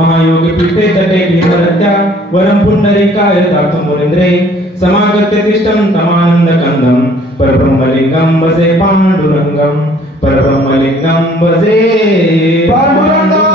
महायोगपीठे तटे भीमरत्या वरं पुण्डरीकाय दातुं मुनीन्द्रे समागत्य तिष्ठं तमानन्दकन्दं परब्रह्मलिङ्गं भजे पाण्डुरङ्गं परब्रह्मलिङ्गं भजे पाण्डुरङ्गं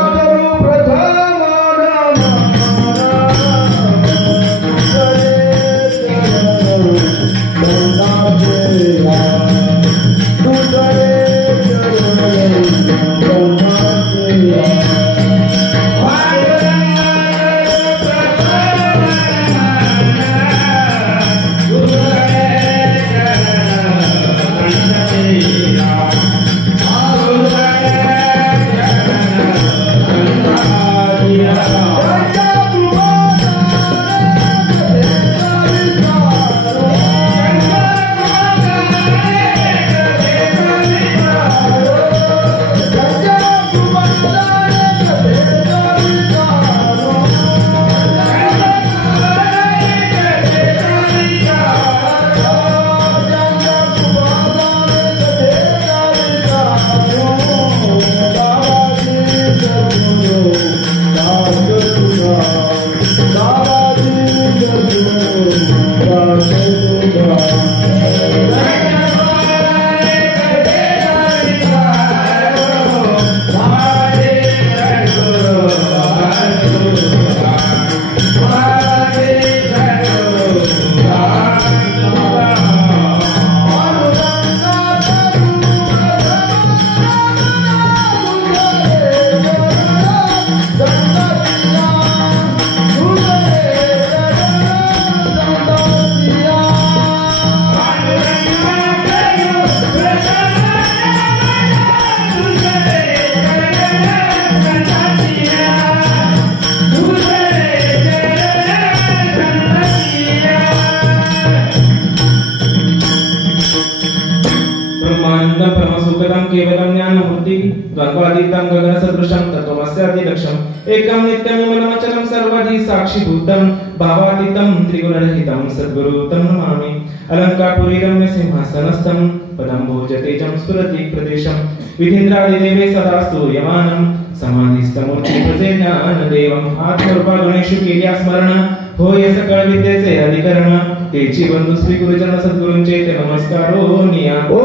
केवलं ज्ञानमूर्ति द्वन्द्वातीतं गगनसदृशं तत्त्वमस्यादिलक्ष्यम् एकं नित्यमचलं सर्वधि साक्षिभूतं भावातीतं त्रिगुणरहितं सद्गुरुं नमामि अलङ्कारपुरीरम्य सिंहासनस्थं पदं भोजतेजं स्फुरति प्रदेशं विधीन्द्रादिदेवे सदा स्तूयमानं समाधिस्थमूर्ति भजे ज्ञानदेवम् आत्मरूपा गणेशु केल्या स्मरण होय सकळ विद्येचे अधिकरण तेची बंधू श्री गुरुचरण सद्गुरूंचे ते नमस्कार हो निया. ओ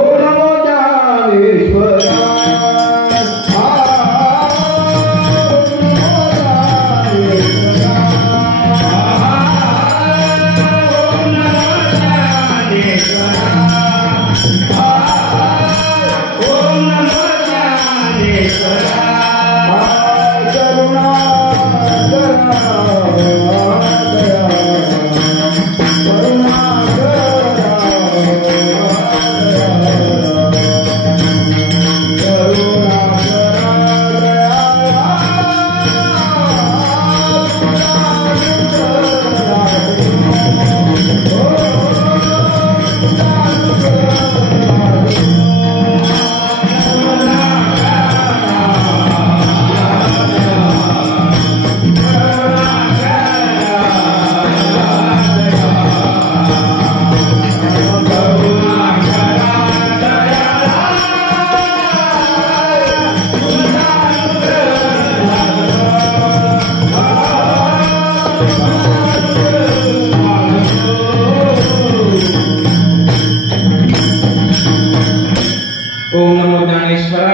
नमो ज्ञानेश्वरा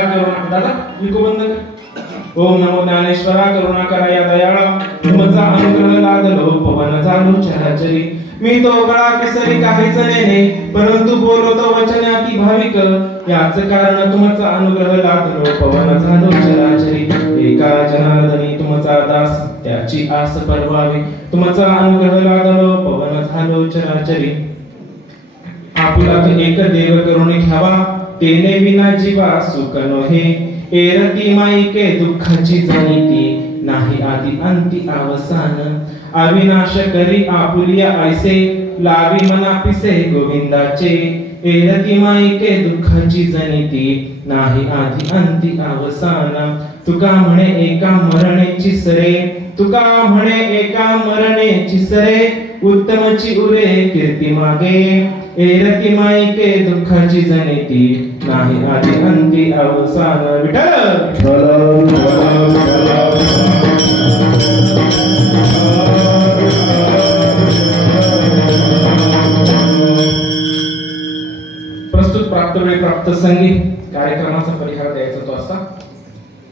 ओम नमो ज्ञानेश्वरा करुणा करा या दयाळा तुमचा अनुग्रह लादलो पवन झालो चराचरी मी तो गळा केसरी काहीच नेने परंतु बोलो तो वचन अति भाविक याच कारण तुमचा अनुग्रह लादलो पवन झालो चराचरी एका जनार्दनी तुमचा दास त्याची आस परवावी तुमचा अनुग्रह लादलो पवन झालो चराचरी आपुला एक देव करुणी घ्यावा तेने विना जीवा सुख नोहे एरती माईके दुःखाची जनिती नाही आदि अंती अवसान अविनाश करी आपुलिया ऐसे लावी मना पिसे गोविंदाचे एरती माईके दुःखाची जनिती नाही आदि अंती अवसान तुका म्हणे एका मरणेची सरे तुका म्हणे एका मरणेची सरे उत्तमची उरे कीर्ती मागे एरती माईके दुःखाची जनिती नाही आदि अंती अवसान. विठ्ठल प्रस्तुत प्राप्त वेळ प्राप्त संगीत कार्यक्रमाचा परिहार द्यायचा तो असा.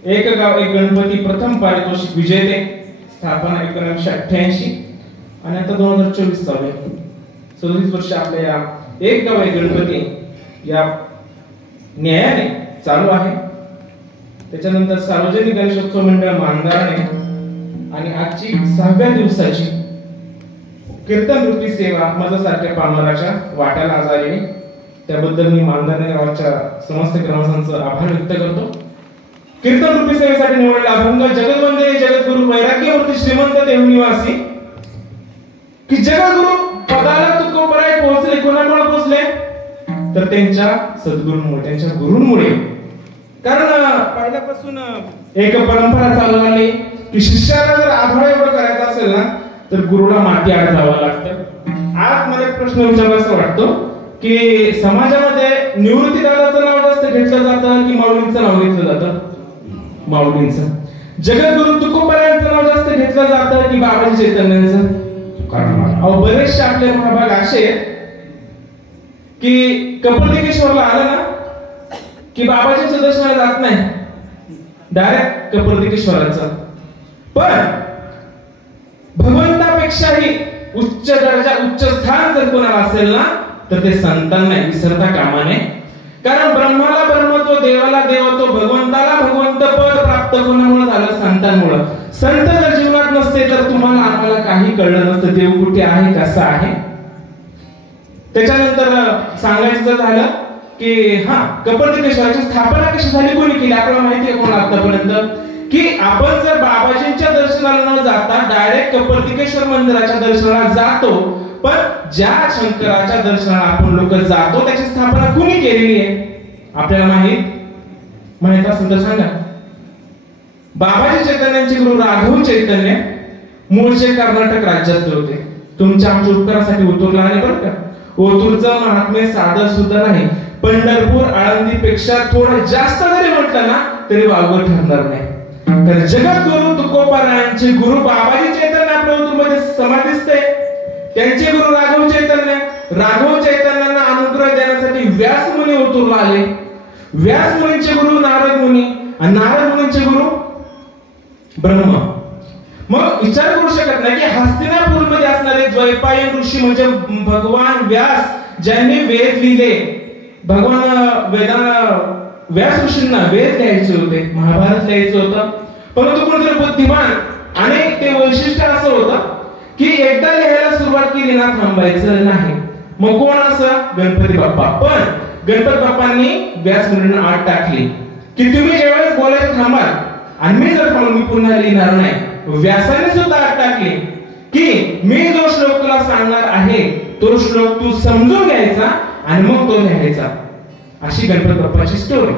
एक गाव एक गणपती प्रथम पारितोषिक विजेते स्थापना 1988 आणि आता 2024 चालू आहे. 37 वर्ष आपल्या या एक गाव एक गणपती या न्यायाने चालू आहे. त्याच्यानंतर सार्वजनिक गणेशोत्सव मंडळ मानधनाने आणि आजची 6व्या दिवसाची कीर्तन वृत्ती सेवा माझ्यासारख्या पामराच्या वाट्याला आजारी त्याबद्दल मी मानधनाने गावाच्या समस्त ग्रामस्थांचा आभार व्यक्त करतो. कीर्तन वृत्ती सेवेसाठी निवडलेला अभंग जगदवंदने जगद्गुरु वैराग्यमूर्ती श्रीमंत देवनिवासी की जगद्गुरु पदाला तुकोबराय पोहोचले. कोणामुळे पोहोचले तर त्यांच्या सद्गुरूंमुळे त्यांच्या गुरूंमुळे. कारण पहिल्यापासून एक परंपरा चालू झाली की शिष्याला जर आभार एवढं करायचं असेल ना तर गुरुला माती आड जावं लागतं. आज मला एक प्रश्न विचारायचा वाटतो की समाजामध्ये निवृत्ती दादाचं नाव जास्त घेतलं जातं की माऊलींचं नाव घेतलं जातं? माऊलींचं. जगद्गुरु तुकोबरायांचं नाव जास्त घेतलं जातं की बाबाजी चैतन्यांचं? अहो बरेचसे आपले महाभाग असे की कपर्दिकेश्वरला आलं ना की बाबाजींच्या दर्शनाला जात नाही, डायरेक्ट कपर्दिकेश्वराचं. पण भगवंतापेक्षाही उच्च दर्जा उच्च स्थान जर कोणाला असेल ना तर ते संतांना विसरता कामा नये. कारण ब्रह्माला ब्रह्मत्व, देवाला देवत्व, भगवंताला भगवंत पद प्राप्त कोणामुळे झालं? संतांमुळे. संत जर जीवनात नसते तर तुम्हाला आम्हाला काही कळलं नसतं देव कुठे आहे कसा आहे. त्याच्यानंतर सांगायचं जर झालं की कपर्दिकेश्वराची स्थापना कशी झाली, कोणी केली आपल्याला माहिती आहे कोण आतापर्यंत? की आपण जर बाबाजींच्या दर्शनाला न जाता डायरेक्ट कपर्दिकेश्वर मंदिराच्या दर्शनाला जातो, पण ज्या शंकराच्या दर्शनाला आपण लोक जातो त्याची स्थापना कुणी केलेली आहे आपल्याला माहित असेल तर सांगा. बाबाजी चैतन्यांचे गुरु राघव चैतन्य मूळचे कर्नाटक राज्यातले होते. तुमच्या आमच्या उपकारासाठी ओतूरला आले बरं का. ओतूरचं महात्म्य साधं सुद्धा नाही. पंढरपूर आळंदीपेक्षा थोडं जास्त जरी म्हटलं ना तरी वावगं ठरणार नाही. कारण जगद्गुरु तुकोबारायांचे गुरु बाबाजी चैतन्य आपल्या ओतूरमध्ये समाधीस्थ आहे. त्यांचे गुरु राघव चैतन्यांना अनुग्रह देण्यासाठी व्यास मुनी उतरला आले. व्यास मुनींचे गुरु नारद मुनी आणि नारद मुनींचे गुरु ब्रह्मा. मग विचार करू शकत नाही की हस्तिनापूरमध्ये असणारे द्वैपायन ऋषी म्हणजे भगवान व्यास, ज्यांनी वेद लिहिले. भगवान व्यास ऋषींना वेद लिहायचे होते, महाभारत लिहायचं होतं. परंतु कोणतरी बुद्धिमान आणि ते वैशिष्ट्य असं होतं की एकदा लिहायला सुरुवात केली ना थांबायचं नाही. मग कोण असं? गणपती बाप्पा. पण गणपती बाप्पांनी व्यास मुनींना आत टाकली की तुम्ही ज्यावेळेस बोलायचं थांबाल आणि मी जर थांबलो मी पुन्हा लिहिणार नाही. व्यासाने सुद्धा आत टाकली की मी जो श्लोक तुला सांगणार आहे तो श्लोक तू समजून घ्यायचा आणि मग तो लिहायचा. अशी गणपती बाप्पाची स्टोरी.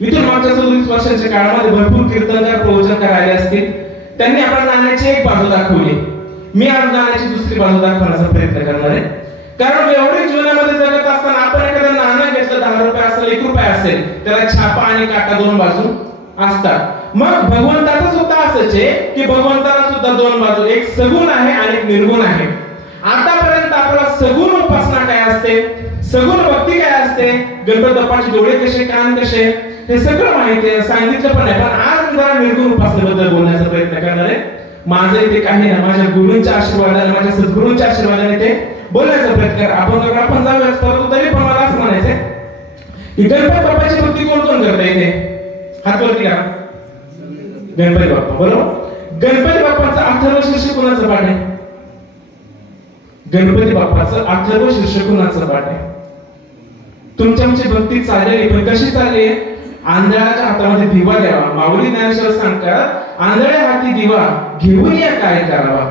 इथून मागच्या 34 वर्षांच्या काळामध्ये भरपूर कीर्तनकार प्रवचनकार आले असतील. त्यांनी आपण नाण्याची एक बाजू दाखवली. मी आज नाण्याची दुसरी बाजू दाखवण्याचा प्रयत्न करणार आहे. कारण व्यवहारिक जीवनामध्ये जगत असताना आपण एखादं नाणं घेतलं, 10 रुपये असेल, 1 रुपया असेल, त्याला छापा आणि काटा 2 बाजू असतात. मग भगवंताचं सुद्धा असंच आहे की भगवंताला सुद्धा 2 बाजू, एक सगुण आहे आणि एक निर्गुण आहे. आतापर्यंत आपला सगुण उपासना काय असते, सगुण भक्ती काय असते, गणपती बाप्पाचे डोळे कसे, कान कसे, हे सगळं माहिती आहे, सांगितलं पण आहे. पण आज मी जरा निर्गुण उपासनेबद्दल बोलण्याचा प्रयत्न करणार आहे. माझं इथे काही ना माझ्या गुरूंच्या आशीर्वादाने, माझ्या सद्गुरूंच्या आशीर्वादाने ते बोलण्याचा प्रयत्न कर. आपण जाऊयाच, परंतु तरी पण मला असं म्हणायचंय की गणपती बाप्पाची भक्ती कोण कोण करता इथे? हात वरती करा. गणपती बाप्पा, बरोबर. गणपती बाप्पाचं अथर्व शीर्ष कुणाचं पाठ आहे? गणपती बाप्पाचं अथर्व शीर्ष कुणाचं पाठ आहे? तुमची भक्ती चाललेली, पण कशी चालली आहे? आंधळ्याच्या हातामध्ये दिवा द्यावा. माऊली ज्ञानेश्वर सांगतात, आंधळ्या हाती दिवा घेऊन या काय करावा.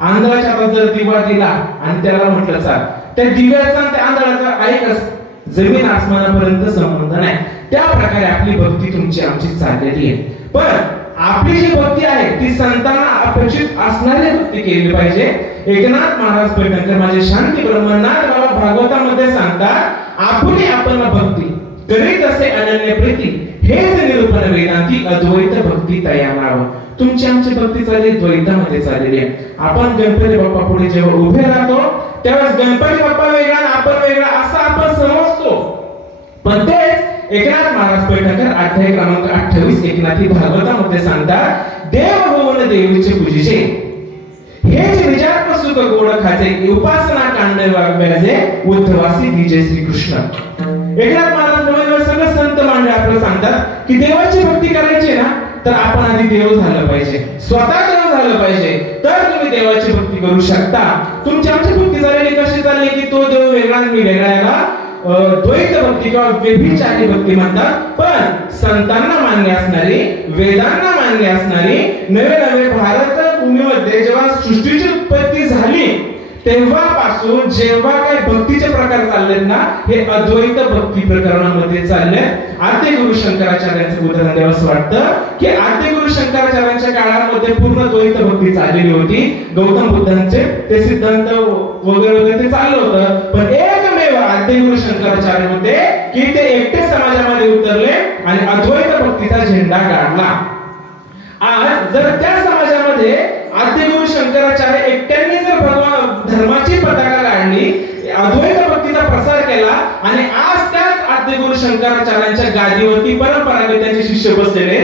आंधळ्याच्या हातात जर दिवा दिला आणि त्याला म्हटलं चाल, त्या दिव्याचा आणि त्या आंधळ्याचा ऐकच जमीन आसमानापर्यंत संबंध नाही. त्या प्रकारे आपली भक्ती तुमची आमची चाललेली आहे. पण आपली जी भक्ती आहे ती संतांना अपेक्षित असणारी भक्ती केली पाहिजे. एकनाथ महाराज पैठणकर माझे शांती ब्रह्मनाथ बाबा भागवतामध्ये सांगतात, आपुनी आपण भक्ती करीत असे अनन्य प्रीती, हेच निरूपण वेदांती अद्वैत भक्ती तया नाव. तुमची आमची भक्ती चालली द्वैतामध्ये चाललेली आहे. आपण गणपती बाप्पा पुढे जेव्हा उभे राहतो त्यावेळेस गणपती बाप्पा वेगळा आणि आपण वेगळा असं आपण समजतो. पण तेच एकनाथ महाराज पैठणकर अध्याय क्रमांक 28 एकनाथी भागवतामध्ये सांगतात, देव होऊन देवीचे पूजिचे, हेच निजात्म सुख गोड खाचे, उपासना कांड व्याजे, उद्धवासी दिजे श्री कृष्ण. एकनाथ महाराज सगळं संत मांडे आपल्याला सांगतात की देवाची भक्ती करायची ना तर आपण आधी देव झालं पाहिजे, स्वतः देव झालं पाहिजे, तर तुम्ही देवाची भक्ती करू शकता. तुमची आमची भक्ती झालेली कशी चालली की तो देव वेगळा आणि मी वेगळा, याला द्वैत भक्ती किंवा व्यभिचारी भक्ती म्हणतात. पण संतांना मान्य असणारी, वेदांना मान्य असणारी, नवे नवे भारत भूमीमध्ये जेव्हा सृष्टीची उत्पत्ती झाली तेव्हापासून जेव्हा काही भक्तीचे प्रकार चाललेत ना, हे अद्वैत भक्ती प्रकरणामध्ये चालले. आद्य गुरु शंकराचार्यांचं उदाहरण द्यावंसं वाटतं की आद्य गुरु शंकराचार्यांच्या काळामध्ये पूर्ण द्वैत भक्ती चाललेली होती. गौतम बुद्धांचे ते सिद्धांत वगैरे वगैरे ते चाललं होतं. पण एकमेव आद्य गुरु शंकराचार्य होते की ते एकटे समाजामध्ये उतरले आणि अद्वैत भक्तीचा झेंडा काढला. आज जर त्या समाजामध्ये आद्य गुरु शंकराचार्य एकट्याने जर भगवान धर्माची पताका काढली, अद्वैत भक्तीचा प्रसार केला आणि आज त्याच आद्य गुरु शंकराचार्यांच्या गादीवरती परंपरागत त्यांचे शिष्य बसलेले,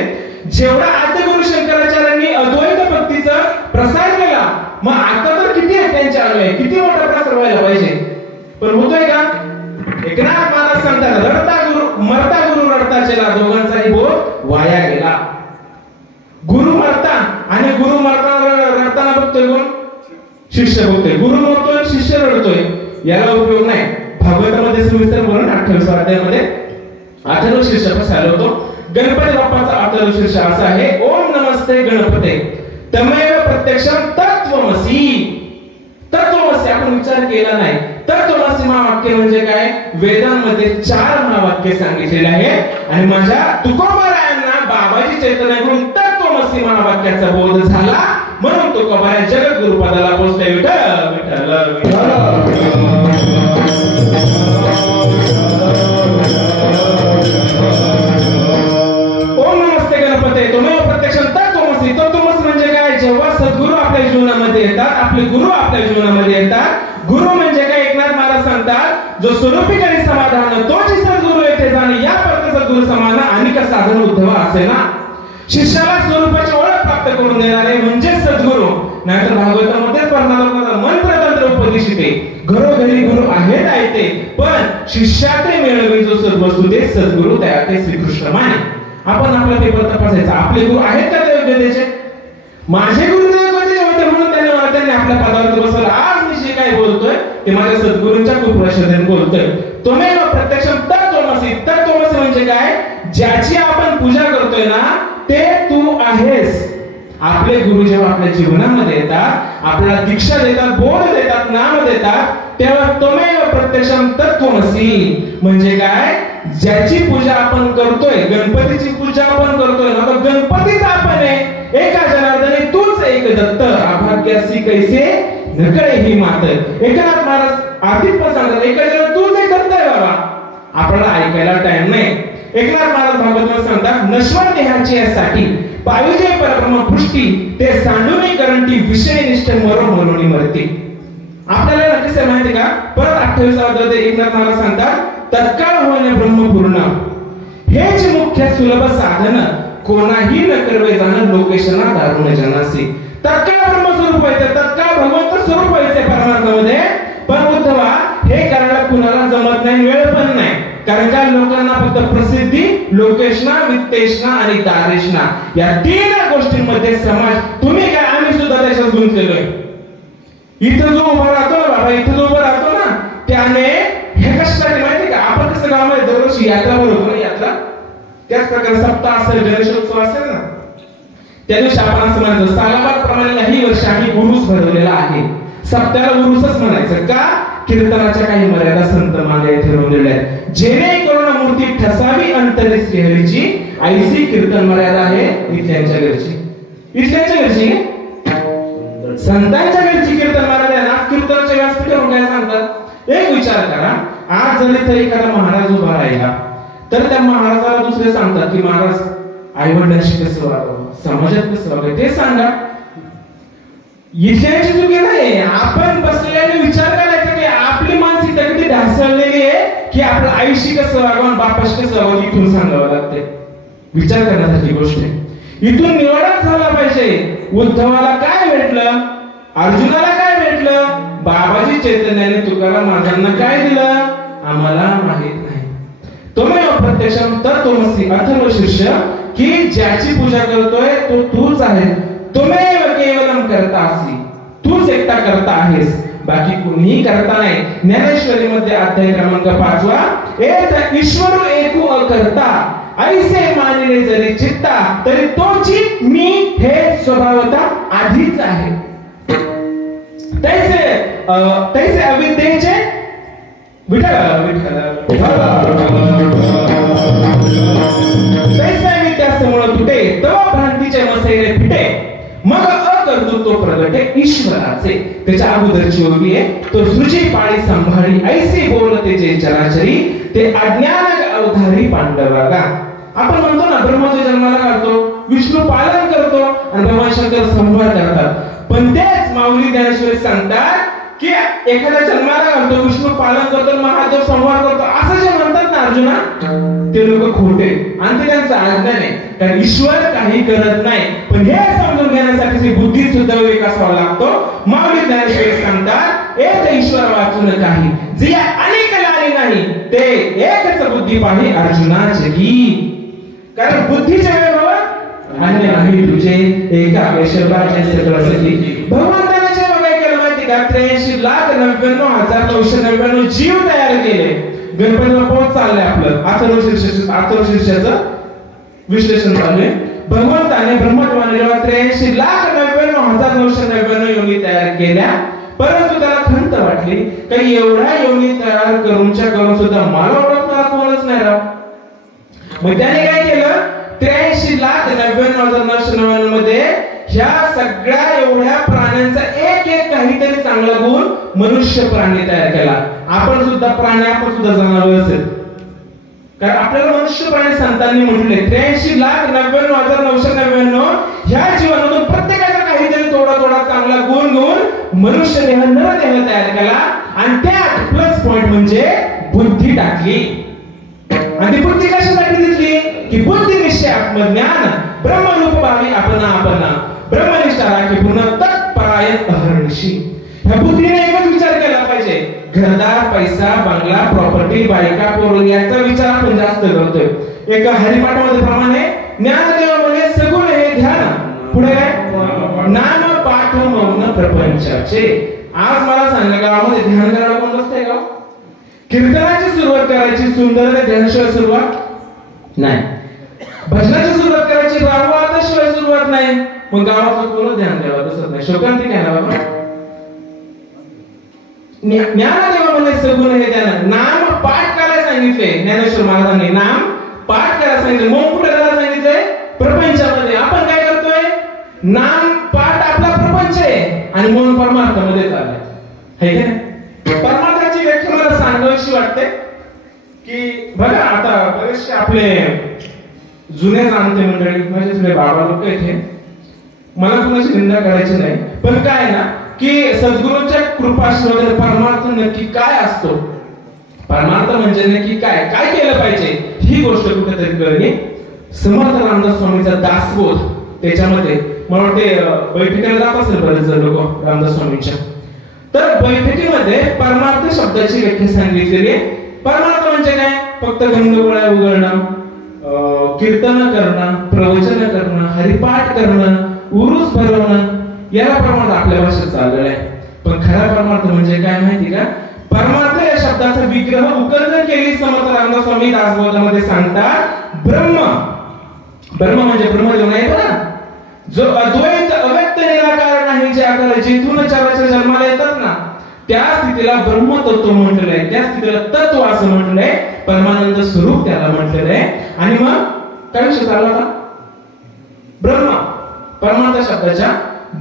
जेवढा आद्य गुरु शंकराचार्यांनी अद्वैत भक्तीचा प्रसार केला, मग आता तर किती आहे त्यांच्या अनुयायी, किती मोठा प्रसार व्हायला पाहिजे. पण होतोय का? एकनाथ महाराज सांगतात, रडता गुरु मरता गुरु रडता चला, दोघांचाही बोध वाया गेला. गुरु मरता आणि गुरु रडताना बघतोय कोण? शिष्य बघतोय. गुरु मरतोय, शिष्य रडतोय, याला उपयोग नाही. भागवतामध्ये सविस्तर वर्णन 28 अध्यायामध्ये अथर्व शीर्ष पासून होतो. गणपती बाप्पाचा अथर्व शीर्ष असा आहे, ओम नमस्ते गणपते तमेव प्रत्यक्षम तत्वमसी. तत्वमसी आपण विचार केला नाही. तत्वमसी महावाक्य म्हणजे काय? वेदांमध्ये 4 महावाक्य सांगितलेले आहेत आणि माझ्या तुकोबारायांना बाबाजी चैतन्याकडून तत्वमसी महावाक्याचा बोध झाला, म्हणून तुकोबारा जगत गुरुपदाला पोहोचले. विठ्ठल विठ्ठल विठ्ठल. ओम नमस्ते गणपते तमेव प्रत्यक्षम तत्वमसी. तत्वमसी म्हणजे काय? जेव्हा सद्गुरू आपल्या जीवनामध्ये येतात आपल्या जीवनामध्ये येतात. गुरु म्हणजे काय? एकनाथ महाराज सांगतात, जो स्वरूपी करी समाधान तोची सद्गुरु येथे जाणे, या परत सद्गुरु समान अनेक साधन उद्धव असे ना. शिष्याला स्वरूपाची ओळख प्राप्त करून देणारे म्हणजे सद्गुरु. नाहीतर भागवतामध्येच परमात्मा मंत्र तंत्र उपदेशिते, घरोघरी गुरु आहेत ऐते, पण शिष्याते मिळवे जो सद्वस्तू ते सद्गुरु तयार ते श्रीकृष्ण माने. आपण आपला पेपर तपासायचा, आपले गुरु आहेत का योग्यतेचे? माझे गुरु योग्यतेचे होते म्हणून त्यांनी आपल्या पदावर बसवलं. आज मी जे काय बोलतोय ते माझ्या सद्गुरूंच्या कृपाशेने बोलतोय. त्वमेव प्रत्यक्षम तत्त्वमसि. तत्त्वमसि म्हणजे काय? ज्याची आपण पूजा करतोय ना ते तू आहेस. आपले गुरु जेव्हा आपल्या जीवनामध्ये येतात, आपल्याला दीक्षा देतात, बोध देतात, नाम देतात, तेव्हा त्वमेव प्रत्यक्षम तत्त्वमसि म्हणजे काय? ज्याची पूजा आपण करतोय, गणपतीची पूजा आपण करतोय ना, तर गणपतीच आपण आहे. एका जनार्दने तूच एक दत्त, अभाग्यासी कैसे नकळे ही मात. एकनाथ महाराज आधीच पण सांगतात, एका जनार्दन तूच एक दत्त आहे बाबा. आपल्याला ऐकायला टाइम नाही. एकनाथ महाराज भागवतात सांगतात, नश्वर देहाची यासाठी पाविजे परब्रह्म पुष्टी, ते सांडूनी करंटी विषय निष्ठ मरोमरोनी मरते. आपल्याला नक्कीच माहिती का? परत 28 अध्यायात एकनाथ महाराज सांगतात, तत्काळ होणे ब्रह्मपूर्ण हेच मुख्य सुलभ साधन, कोणाही न करवे जाण लोकेशना दारुण जनासी. तत्काळ ब्रह्मस्वरूप व्हायचं, तत्काळ भगवंत स्वरूप व्हायचंय परमात्म्यामध्ये. पण उद्धवा हे करायला कुणाला जमत नाही, वेळ पण नाही. कारण का? लोकांना फक्त प्रसिद्धी, लोकेशना, वित्तेशना आणि दारेशना या 3 गोष्टींमध्ये समाज. तुम्ही काय? आम्ही सुद्धा त्याच्यात गुंतलेलोय. इथं जो उभा राहतो ना बाबा, इथं जो उभा राहतो ना, त्याने हे कशासाठी माहिती का? आपण कसं गावामध्ये दरवर्षी यात्रा भरवतो ना, यात्रा, त्याच प्रकारे सप्ताह असेल, गणेशोत्सव असेल ना, त्या दिवशी आपण असं म्हणायचं, सालाबाद प्रमाणे याही वर्षी आम्ही उरूस भरवलेला आहे. सप्त्याला उरूसच म्हणायचं का? कीर्तनाच्या काही मर्यादा संत मागे ठरवून दिल्या आहेत, जेणेकरून मूर्ती ठसावी अंतरी श्रीहरीची, ऐसी कीर्तन मर्यादा आहे इथल्यांच्या घरची. इथल्यांच्या घरची, संतांच्या घरची कीर्तन मर्यादा आहे ना. कीर्तनाच्या व्यासपीठावर काय सांगतात? एक विचार करा, आज जरी तरी एखादा महाराज उभा राहिला तर त्या महाराजाला दुसरे सांगतात की महाराज आईवडिलांशी कसं वागावं, समाजात कसं वागावं ते सांगा. इथल्याची चुकी नाही. आपण बसलेल्याने विचार करायचा की आपली मानसिकता किती ढासळलेली आहे की आपलं आईशी कसं वागावं, बापाशी कसं वागावं इथून सांगावं लागते. विचार करण्यासाठी गोष्ट आहे. इथून निवडच झाला पाहिजे. उद्धवाला काय भेटलं, अर्जुनाला काय भेटलं, बाबाजी चैतन्याने तुकाराम महाराजांना काय दिलं आम्हाला माहित नाही. त्वमेव प्रत्यक्षम तत्त्वमसि अथर्व शीर्ष, की ज्याची पूजा करतोय तो तूच आहे. त्वमेव केवलम कर्तासि, तूच एकटा करता आहेस, बाकी कुणीही करता नाही. ज्ञानेश्वरी मध्ये अध्याय क्रमांक 5 एक ईश्वर एकू अकर्ता, ऐसे मानिले जरी चित्ता, तरी तोची मी हे स्वभावता आधीच आहे. तैसे अविद्येचे तैसे विद्यासमूळ तुटे, तव भ्रांतीचे मसेरे फिटे, मग अकर्तृत्व प्रगटे ईश्वराचे. त्याच्या अगोदरची ओळी आहे, तो सृजी पाळी संभाळी, ऐसे बोलते जे चराचरी, ते अज्ञान अवधारी पांडवागा. आपण म्हणतो ना, ब्रह्मा जो जन्माला घालतो, विष्णू पालन करतो आणि भगवान शंकर संहार करतात. पण तेच माऊली ज्ञानेश्वरी सांगतात की एखाद्या जन्माला घालतो, विष्णू पालन करतो, महादेव संहार करतो, असं जे म्हणतात ना अर्जुना, ते लोक खोटे आणि ते त्यांचं अज्ञान आहे. कारण ईश्वर काही करत नाही. पण हे समजून घेण्यासाठी बुद्धी सुद्धा विकासावा लागतो. माऊली ज्ञानेश्वरी सांगतात, एक ईश्वर वाचून काही जे अनेक लाली नाही, ते एकच बुद्धी पाही अर्जुना जगी. कारण बुद्धीच्या वेळेवर अन्य नाही तुझे, एका ऐश्वर्याचे सगळं सखी. भगवंताने जेव्हा काय केलं माहिती का? 83,99,999 जीव तयार केले. गणपतीला पोहोच चाललंय आपलं अथर्व शीर्षाचं विश्लेषण चाललंय. भगवंताने ब्रह्मत्वाने जेव्हा 83,99,999 योनी तयार केल्या, परंतु त्याला खंत वाटली काही एवढ्या योनी तयार करून सुद्धा मला ओळखणारा कोणच नाही राव. मग त्याने काय केलं? 83,99,999 मध्ये ह्या सगळ्या एवढ्या प्राण्यांचा एक एक काहीतरी चांगला गुण मनुष्य प्राणी तयार केला. आपण सुद्धा प्राणी, आपण सुद्धा जनावर असेल. कारण आपल्याला मनुष्य प्राणी संतांनी म्हटले 83,99,999 ह्या जीवनातून प्रत्येकाचा काहीतरी थोडा थोडा चांगला गुण घेऊन मनुष्य देह नरदेह तयार केला आणि त्यात प्लस पॉइंट म्हणजे बुद्धी टाकली. आणि ती बुद्धी कशासाठी दिसली की बुद्धी निश्चय आत्मज्ञान ब्रह्मरूप भावी आपणा आपणा ब्रह्मनिष्ठा राखी पूर्ण तत्परायण अहर्निशी. ह्या बुद्धीने एकच विचार केला पाहिजे. घरदार पैसा बंगला प्रॉपर्टी बायका पोर याचा विचार आपण जास्त करतोय. एका हरिपाठामध्ये प्रमाणे ज्ञानदेवामध्ये सगुण हे ध्यान पुढे काय नाम पाठ मौन प्रपंचाचे. आज मला सांगा गावामध्ये ध्यान करायला कोण बसतंय का? कीर्तनाची सुरुवात करायची सुंदर ध्यानशिवाय सुरुवात नाही. भजनाची सुरुवात करायची रामवादाशिवाय सुरुवात नाही. मग गावात कोण ध्यान द्यावं तसंच नाही. शोकांती घ्यायला बाबा ज्ञानदेवामध्ये सगुण हे ध्यान नाम पाठ करायला सांगितले. ज्ञानेश्वर महाराजांनी नाम पाठ करायला सांगितले. मौन कुठे करायला सांगितलंय? प्रपंचामध्ये. आपण काय करतोय? नाम पाठ आपला प्रपंच आहे आणि मौन परमार्थामध्ये चाललाय. है की नाही? परमार्थाची व्याख्या मला सांगावीशी वाटते की बघा आता बरेचसे आपले जुने जाणते मंडळी माझे सगळे बाबा लोक इथे मला कुणाची निंदा करायची नाही पण काय ना की सद्गुरूंच्या कृपाश्रय परमार्थ नक्की काय असतो. परमार्थ म्हणजे नक्की काय काय केलं पाहिजे ही गोष्ट कुठेतरी कळली. समर्थ रामदास स्वामींचा दासबोध त्याच्यामध्ये मला वाटते बैठकीला जात असेल बरेच लोक रामदास स्वामींच्या. तर बैठकीमध्ये परमार्थ शब्दाची व्याख्या सांगितलेली आहे. परमार्थ म्हणजे काय? फक्त गंधगोळ्या उघडणं कीर्तन करणं प्रवचन करणं हरिपाठ करणं उरूस भरवणं याला परमार्थ आपल्या भाषेत चाललेला आहे. पण खरा परमार्थ म्हणजे काय माहिती का? परमार्थ या शब्दाचा विग्रह उकर्जन केली समर्थ रामदास स्वामी दासबोधामध्ये सांगतात. ब्रह्म ब्रह्म म्हणजे ब्रह्मदेव नाही बरं. जो अद्वैत अव्यक्त निराकार नाही जे आकार जिथून चराचर जन्माला येतात ना त्या स्थितीला ब्रह्मतत्व म्हटलेलं आहे. त्या स्थितीला तत्व असं म्हटलेलं आहे. परमानंद स्वरूप त्याला म्हटलेलं आहे. आणि मग काय विषय चालला होता? ब्रह्म परमार्थ शब्दाच्या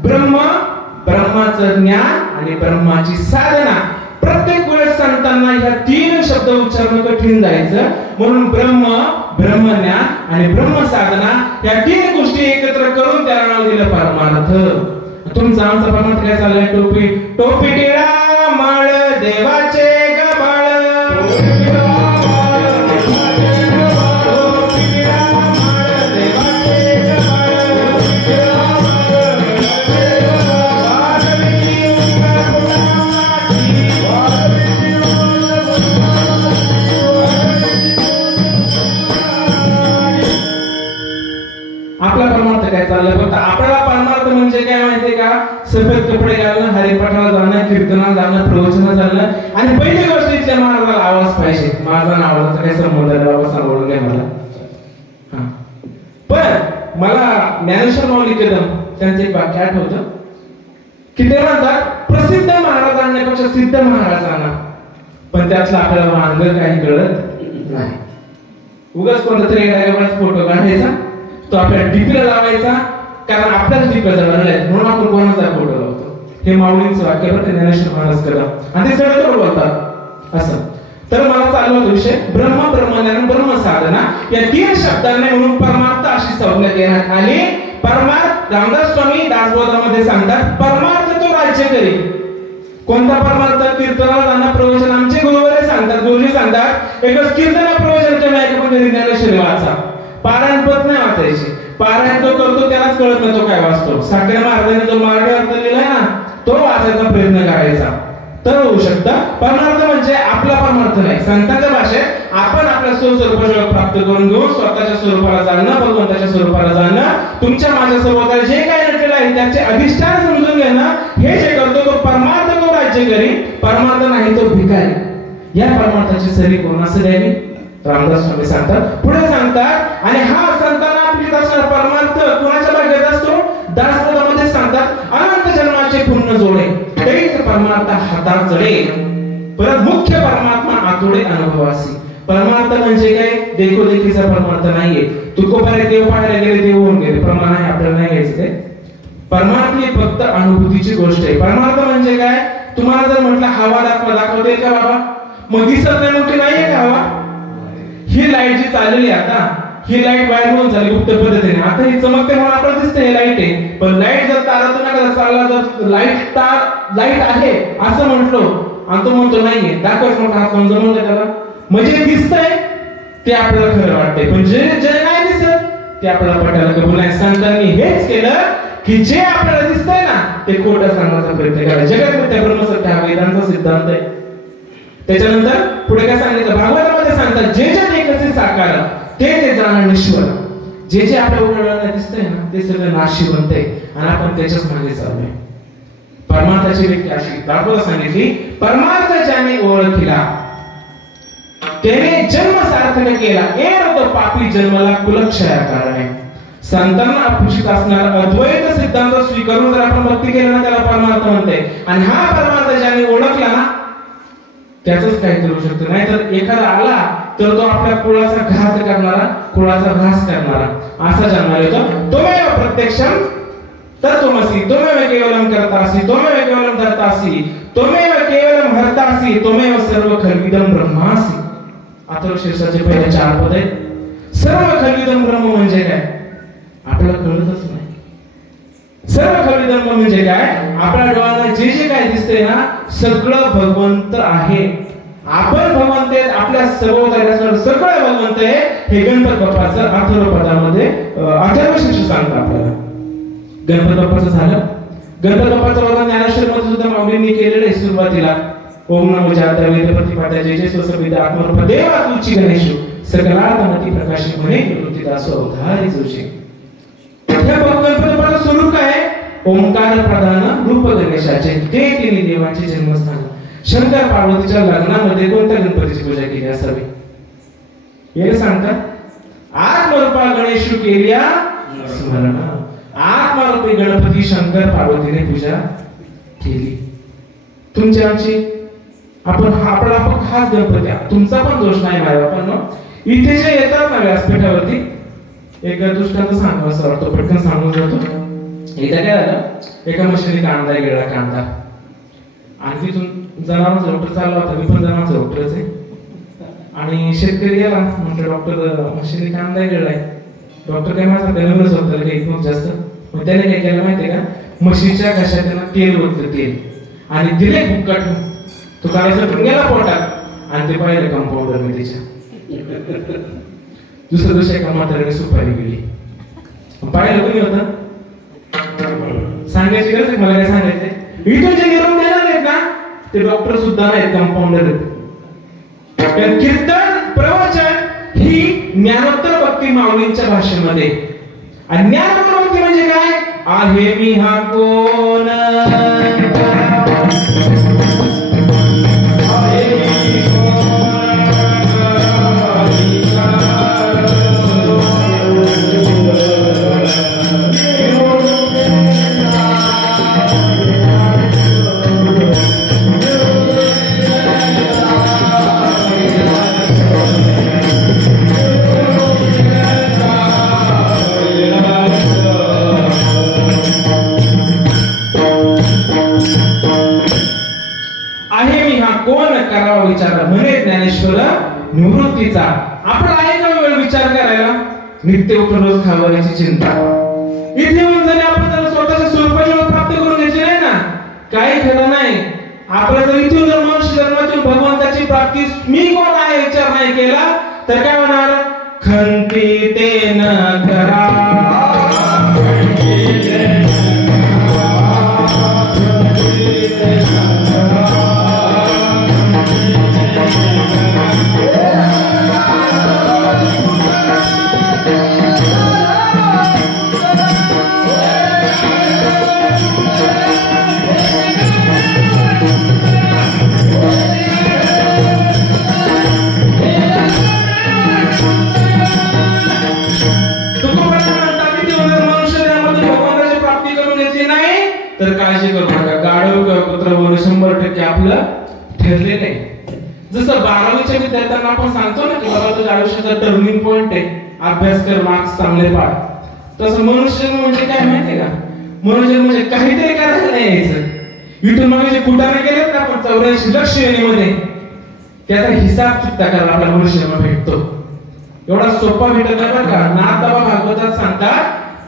ब्रह्म ब्रह्माचं ज्ञान आणि ब्रह्माची साधना. प्रत्येक वेळेस संतांना ह्या तीन शब्द उच्चारणं कठीण जायचं म्हणून ब्रह्म ब्रह्मज्ञान आणि ब्रह्म साधना या तीन गोष्टी एकत्र करून त्याला नाव दिलं परमार्थ. तुमचा आमचा परमार्थ काय चाललाय? टोपी टोपी टिळा माळ देवाचे गबाळ आपला परमार्थ काय चाललाय? फक्त आपला परमार्थ म्हणजे काय माहितीये का? सफेद कपडे घालणं हरिपाठाला जाणं कीर्तनाला जाणं प्रवचनाला जाणं आणि पहिली गोष्ट इथल्या महाराजाला आवाज पाहिजे. माझा आवाजाचा काय संबंध आहे? बाबा सांगून घ्या मला. पण मला ज्ञानेश्वर माऊली कदम त्यांचं एक वाक्य आठवतं की ते म्हणतात प्रसिद्ध महाराज आणण्यापेक्षा सिद्ध महाराज आणा. पण त्यातलं आपल्याला वांग काही कळत नाही. उगाच कोणता तरी फोटो काढायचा तो आपल्या डीपीला लावायचा कारण आपल्याच डीपीला जळणार आहे म्हणून आपण कोणाचा फोटो लावतो. हे माऊलींचं वाक्य बरं ज्ञानेश्वर महाराज कदम आणि ते सगळं बोलतात असं. तर मला चालू होता विषय ब्रह्म ब्रह्मज्ञान ब्रह्म साधना या तीन शब्दांनी म्हणून परमार्थ अशी संज्ञा देण्यात आली. परमार्थ रामदास स्वामी दासबोधामध्ये सांगतात परमार्थ तो राज्य करी. कोणता परमार्थ? कीर्तनाला जाणं प्रवचन. आमचे गुरुवरे सांगतात गुरुजी सांगतात एकच कीर्तन प्रवचन कमी ऐकून ज्ञानेश्वरी वाचा. पारायण पद नाही वाचायचे. पारायण जो करतो त्यालाच कळत नाही तो काय वाचतो. साखरे महाराजांनी जो मराठी अर्थ लिहिलाय ना तो वाचायचा प्रयत्न करायचा तर होऊ शकतं. परमार्थ म्हणजे आपला परमार्थ नाही. संतांच्या भाषेत आपण आपल्या स्वस्वरूपाची प्राप्त करून घेऊन स्वतःच्या स्वरूपाला जाणं भगवंताच्या स्वरूपाला जाणं तुमच्या माझ्या स्वरूपाला जे काय नटलेलं आहे त्याचे अधिष्ठान समजून घेणं हे जे करतो तो परमार्थ तो राज्य करी. परमार्थ नाही तो भिकारी. या परमार्थाची सरी कोणास द्यावी? रामदास स्वामी सांगतात. पुढे सांगतात आणि हा संतांना आपली असणारा परमार्थ कोणाच्या भाग्यात असतो? दासबोधामध्ये सांगतात अनंत जन्माचे पुण्य जोडे तेच परमार्थ हातात जडे परत मुख्य परमात्मा आतुडे अनुभवासी. परमार्थ म्हणजे काय? देखोदेखीचा परमार्थ नाहीये. तुकोबारे देव पाहायला गेले देव होऊन गेले प्रमाण आहे आपल्याला नाही घ्यायचं ते. परमार्थ ही फक्त अनुभूतीची गोष्ट आहे. परमार्थ म्हणजे काय? तुम्हाला जर म्हटलं हवा दाखवते का बाबा? मग दिसत नाही मोठी नाहीये का हवा? ही लाईट जी चाललेली आता ही लाईट बाहेर होऊन झाली गुप्त पद्धतीने, आता ही चमकते म्हणून आपल्याला दिसते हे लाईट आहे, पण लाईट जर तारातून एखादा चालला जर लाईट आहे असं म्हटलो आणि तो म्हणतो नाहीये, दाखवच मोठा हात करून जमवलं त्याला, म्हणजे दिसतंय ते आपल्याला खरं वाटतंय, पण जे नाही दिसत ते आपल्याला पटायला कबूल नाही. संतांनी हेच केलं की जे आपल्याला दिसतंय ना ते खोटं सांगण्याचा प्रयत्न करा. जगात मिथ्या ब्रह्मसत्य हा वेदांचा सिद्धांत आहे. त्याच्यानंतर पुढे काय सांगितलं, भागवतामध्ये सांगतात जे एकच साकार ते जाणं नश्वर. जे आपल्या उघड्याला दिसतंय ना ते सगळं नाशिवंत आहे आणि आपण त्याच्याच मागे चाललोय. परमार्थाची व्याख्या अशी दाखवता सांगितली, परमार्थ ज्याने ओळखला त्याने जन्म सार्थक केला, तो पापी जन्मला कुलक्षया कारणे. संतांना अपेक्षित असणारा अद्वैत सिद्धांत स्वीकारून जर आपण भक्ती केली ना त्याला परमार्थ म्हणते. आणि हा परमार्थ ज्याने ओळखला ना त्याच काय करू शकतो. नाहीतर एखादा आला तर तो आपल्या कुळाचा घात करणारा, कुळाचा ऱ्हास करणारा असा जन्माला येतो. त्वमेव प्रत्यक्षम तत्त्वमसि, त्वमेव केवलम कर्तासि, त्वमेव केवलम धर्तासि, त्वमेव केवलम हर्तासि, त्वमेव सर्व खल्विदं ब्रह्मासि. अथर्वशीर्षाचे पहिले 4 पद आहेत. सर्व खल्विदं ब्रह्म म्हणजे काय आपल्याला कळतच नाही. सर्व खल्विदं ब्रह्म म्हणजे काय, आपल्या डोळ्यांना जे काय दिसते ना सगळं भगवंत आहे. आपण भगवंत आहे, आपल्या सभोवताली सगळं भगवंत आहे. हे गणपती बाप्पाचं अथर्वपदामध्ये अथर्वशीर्ष सांगतात आपल्याला. गणपती बाप्पाचं झालं. गणपती बाप्पाचं वर्णन ज्ञानेश्वरीमध्ये सुद्धा माऊलींनी केलेलं आहे सुरुवातीला. ओम नमो जाता वेद प्रतिपाद्या जय जय स्वसविद आत्मरूप देवा तुची गणेशो सकलात्मती प्रकाशी म्हणे वृत्तिदासो अवधारी जोशी. त्या गणपती बाप्पाचं स्वरूप काय, ओंकार प्रधान रूप गणेशाचे, ते तिन्ही देवांचे जन्मस्थान. शंकर पार्वतीच्या लग्नामध्ये कोणत्या गणपतीची पूजा केली असावी हे सांगतात. आत्मरूपा गणेश केल्या स्मरण, आत्मरूपी गणपती शंकर पार्वतीने पूजा केली. तुमच्या आमची आपण आपला खास गणपती, तुमचा पण दोष नाही माझ्या बापांनो. इथे जे येतात ना व्यासपीठावरती एक दृष्टांत सांगू असं वाटतो, पटकन सांगून जातो. एकदा काय झालं, एका मशीने कांदा गेला, कांदा, आणि तिथून जनावरांचा डॉक्टर चालला होता. मी पण जनावरांचा डॉक्टरच आहे. आणि शेतकरी गेला, म्हटलं डॉक्टर मशीने कांदा गेलाय. डॉक्टर काय माझा नवीनच होता काही जास्त. मग त्याने काय केलं माहितीये का, म्हशीच्या घशात त्यांना तेल ओतलं, तेल, आणि दिले भुक्कट. तो काढायचा पण गेला पोटात आणि ते पाहिलं कंपाऊंडरने त्याच्या. दुसऱ्या दिवशी एका म्हाताऱ्याने सुपारी गेली. पाहिलं कोणी होतं सांगायची गरज आहे मला, काय सांगायचंय. इथून जे निरोप देणार आहेत ना ते डॉक्टर सुद्धा नाहीत, कंपाऊंडर आहेत. कीर्तन प्रवचन ही ज्ञानोत्तर भक्ती माऊलींच्या भाषेमध्ये. आणि ज्ञानोत्तर भक्ती म्हणजे काय, आहे मी हा कोण, ज्ञानेश्वर निवृत्तीचा. आपण आहे का वेळ विचार करायला, नित्य रोज खावण्याची चिंता. इथे येऊन जर आपण जर स्वतःच्या स्वरूपाची प्राप्त करून घ्यायची नाही ना काही खरं नाही. आपलं जर इथून जर मनुष्य जन्मातून भगवंताची प्राप्ती मी कोण आहे विचार नाही केला तर काय होणार, खंती ते न करा. तर काळजी करू नका, गाढव किंवा पुत्र बोलू 100% आपलं ठरलेलं आहे. जसं 12वीच्या विद्यार्थ्यांना आपण सांगतो ना की बाबा तुझ्या आयुष्याचा टर्निंग पॉइंट आहे, अभ्यास कर, मार्क्स चांगले पाड. तसं मनुष्य म्हणजे काय माहितीये का, मनुष्य म्हणजे काहीतरी करायला नाही यायचं. इथून मग जे कुटाने गेलेत ना आपण 84 लक्ष योनीमध्ये त्याचा हिसाब चुकता करायला आपल्या मनुष्याला भेटतो. एवढा सोपा भेटत नाही बरं का. नाथबाबा भागवतात सांगतात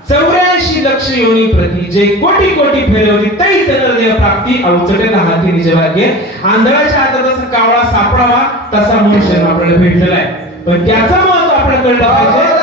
84 लक्ष योनी प्रति जे कोटी कोटी फेरवली तैच नरदेह प्राप्ती अवचटेला हाती निज भाग्य. आंधळाच्या हातात जसा कावळा सापडावा तसा मनुष्य आपल्याला भेटलेला आहे. पण त्याचं महत्व आपल्याला कळलं पाहिजे.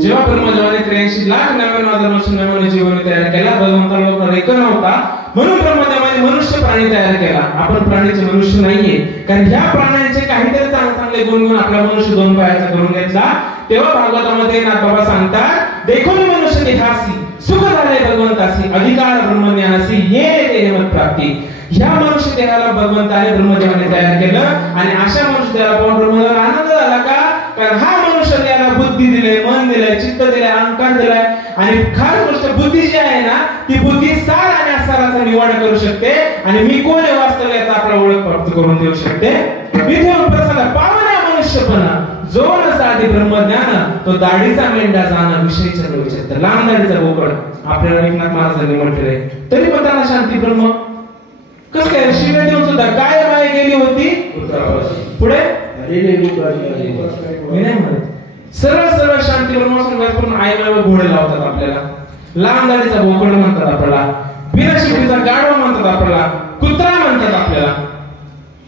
जेव्हा ब्रह्मदेवाने 83,99,999 जीवन तयार केला, भगवंताला प्रलय नव्हता म्हणून ब्रह्मदेवाने मनुष्य प्राणी तयार केला. आपण प्राणीचे मनुष्य नाहीये, कारण ह्या प्राण्यांचे काहीतरी चांगले गुणगुण आपला मनुष्य 2 पायाचा करून घेतला. तेव्हा भागवतामध्ये नाथबाबा सांगतात देखोनी मनुष्य देहासी सुख झाले भगवंतासी अधिकार ब्रह्मज्ञानासी ये देहमत प्राप्ती. ह्या मनुष्य देहाला भगवंताने ब्रह्मदेवाने तयार केलं आणि अशा मनुष्य देहाला पाहून ब्रह्मदेवाला आनंद झाला का? कारण हा मनुष्य देहाला बुद्धी दिले, मन दिले, चित्त दिले, अहंकार दिलाय आणि खास गोष्ट बुद्धी जी आहे ना ती बुद्धी सार आणि असाराचा निवड करू शकते आणि मी कोण आहे वास्तव याचा आपला ओळख प्राप्त करून देऊ शकते. इथे प्रसंग पावना मनुष्यपणा जो नसाधी ब्रह्मज्ञान तो दाढीचा मेंढा जाणं विषयीच्या विचारत लांब दाढीचा गोकळ आपल्याला एकनाथ महाराजांनी म्हटले. तरी पण त्यांना शांती ब्रह्म कसं काय शिव्या देऊन सुद्धा काय माय गेली होती पुढे सरळ सरळ शांती ब्रह्म आई माय घोडे लावतात आपल्याला. लांब दाढीचा गोकळ म्हणतात आपल्याला, बिना शिकलीचा गाढवा म्हणतात आपल्याला, कुत्रा म्हणतात आपल्याला.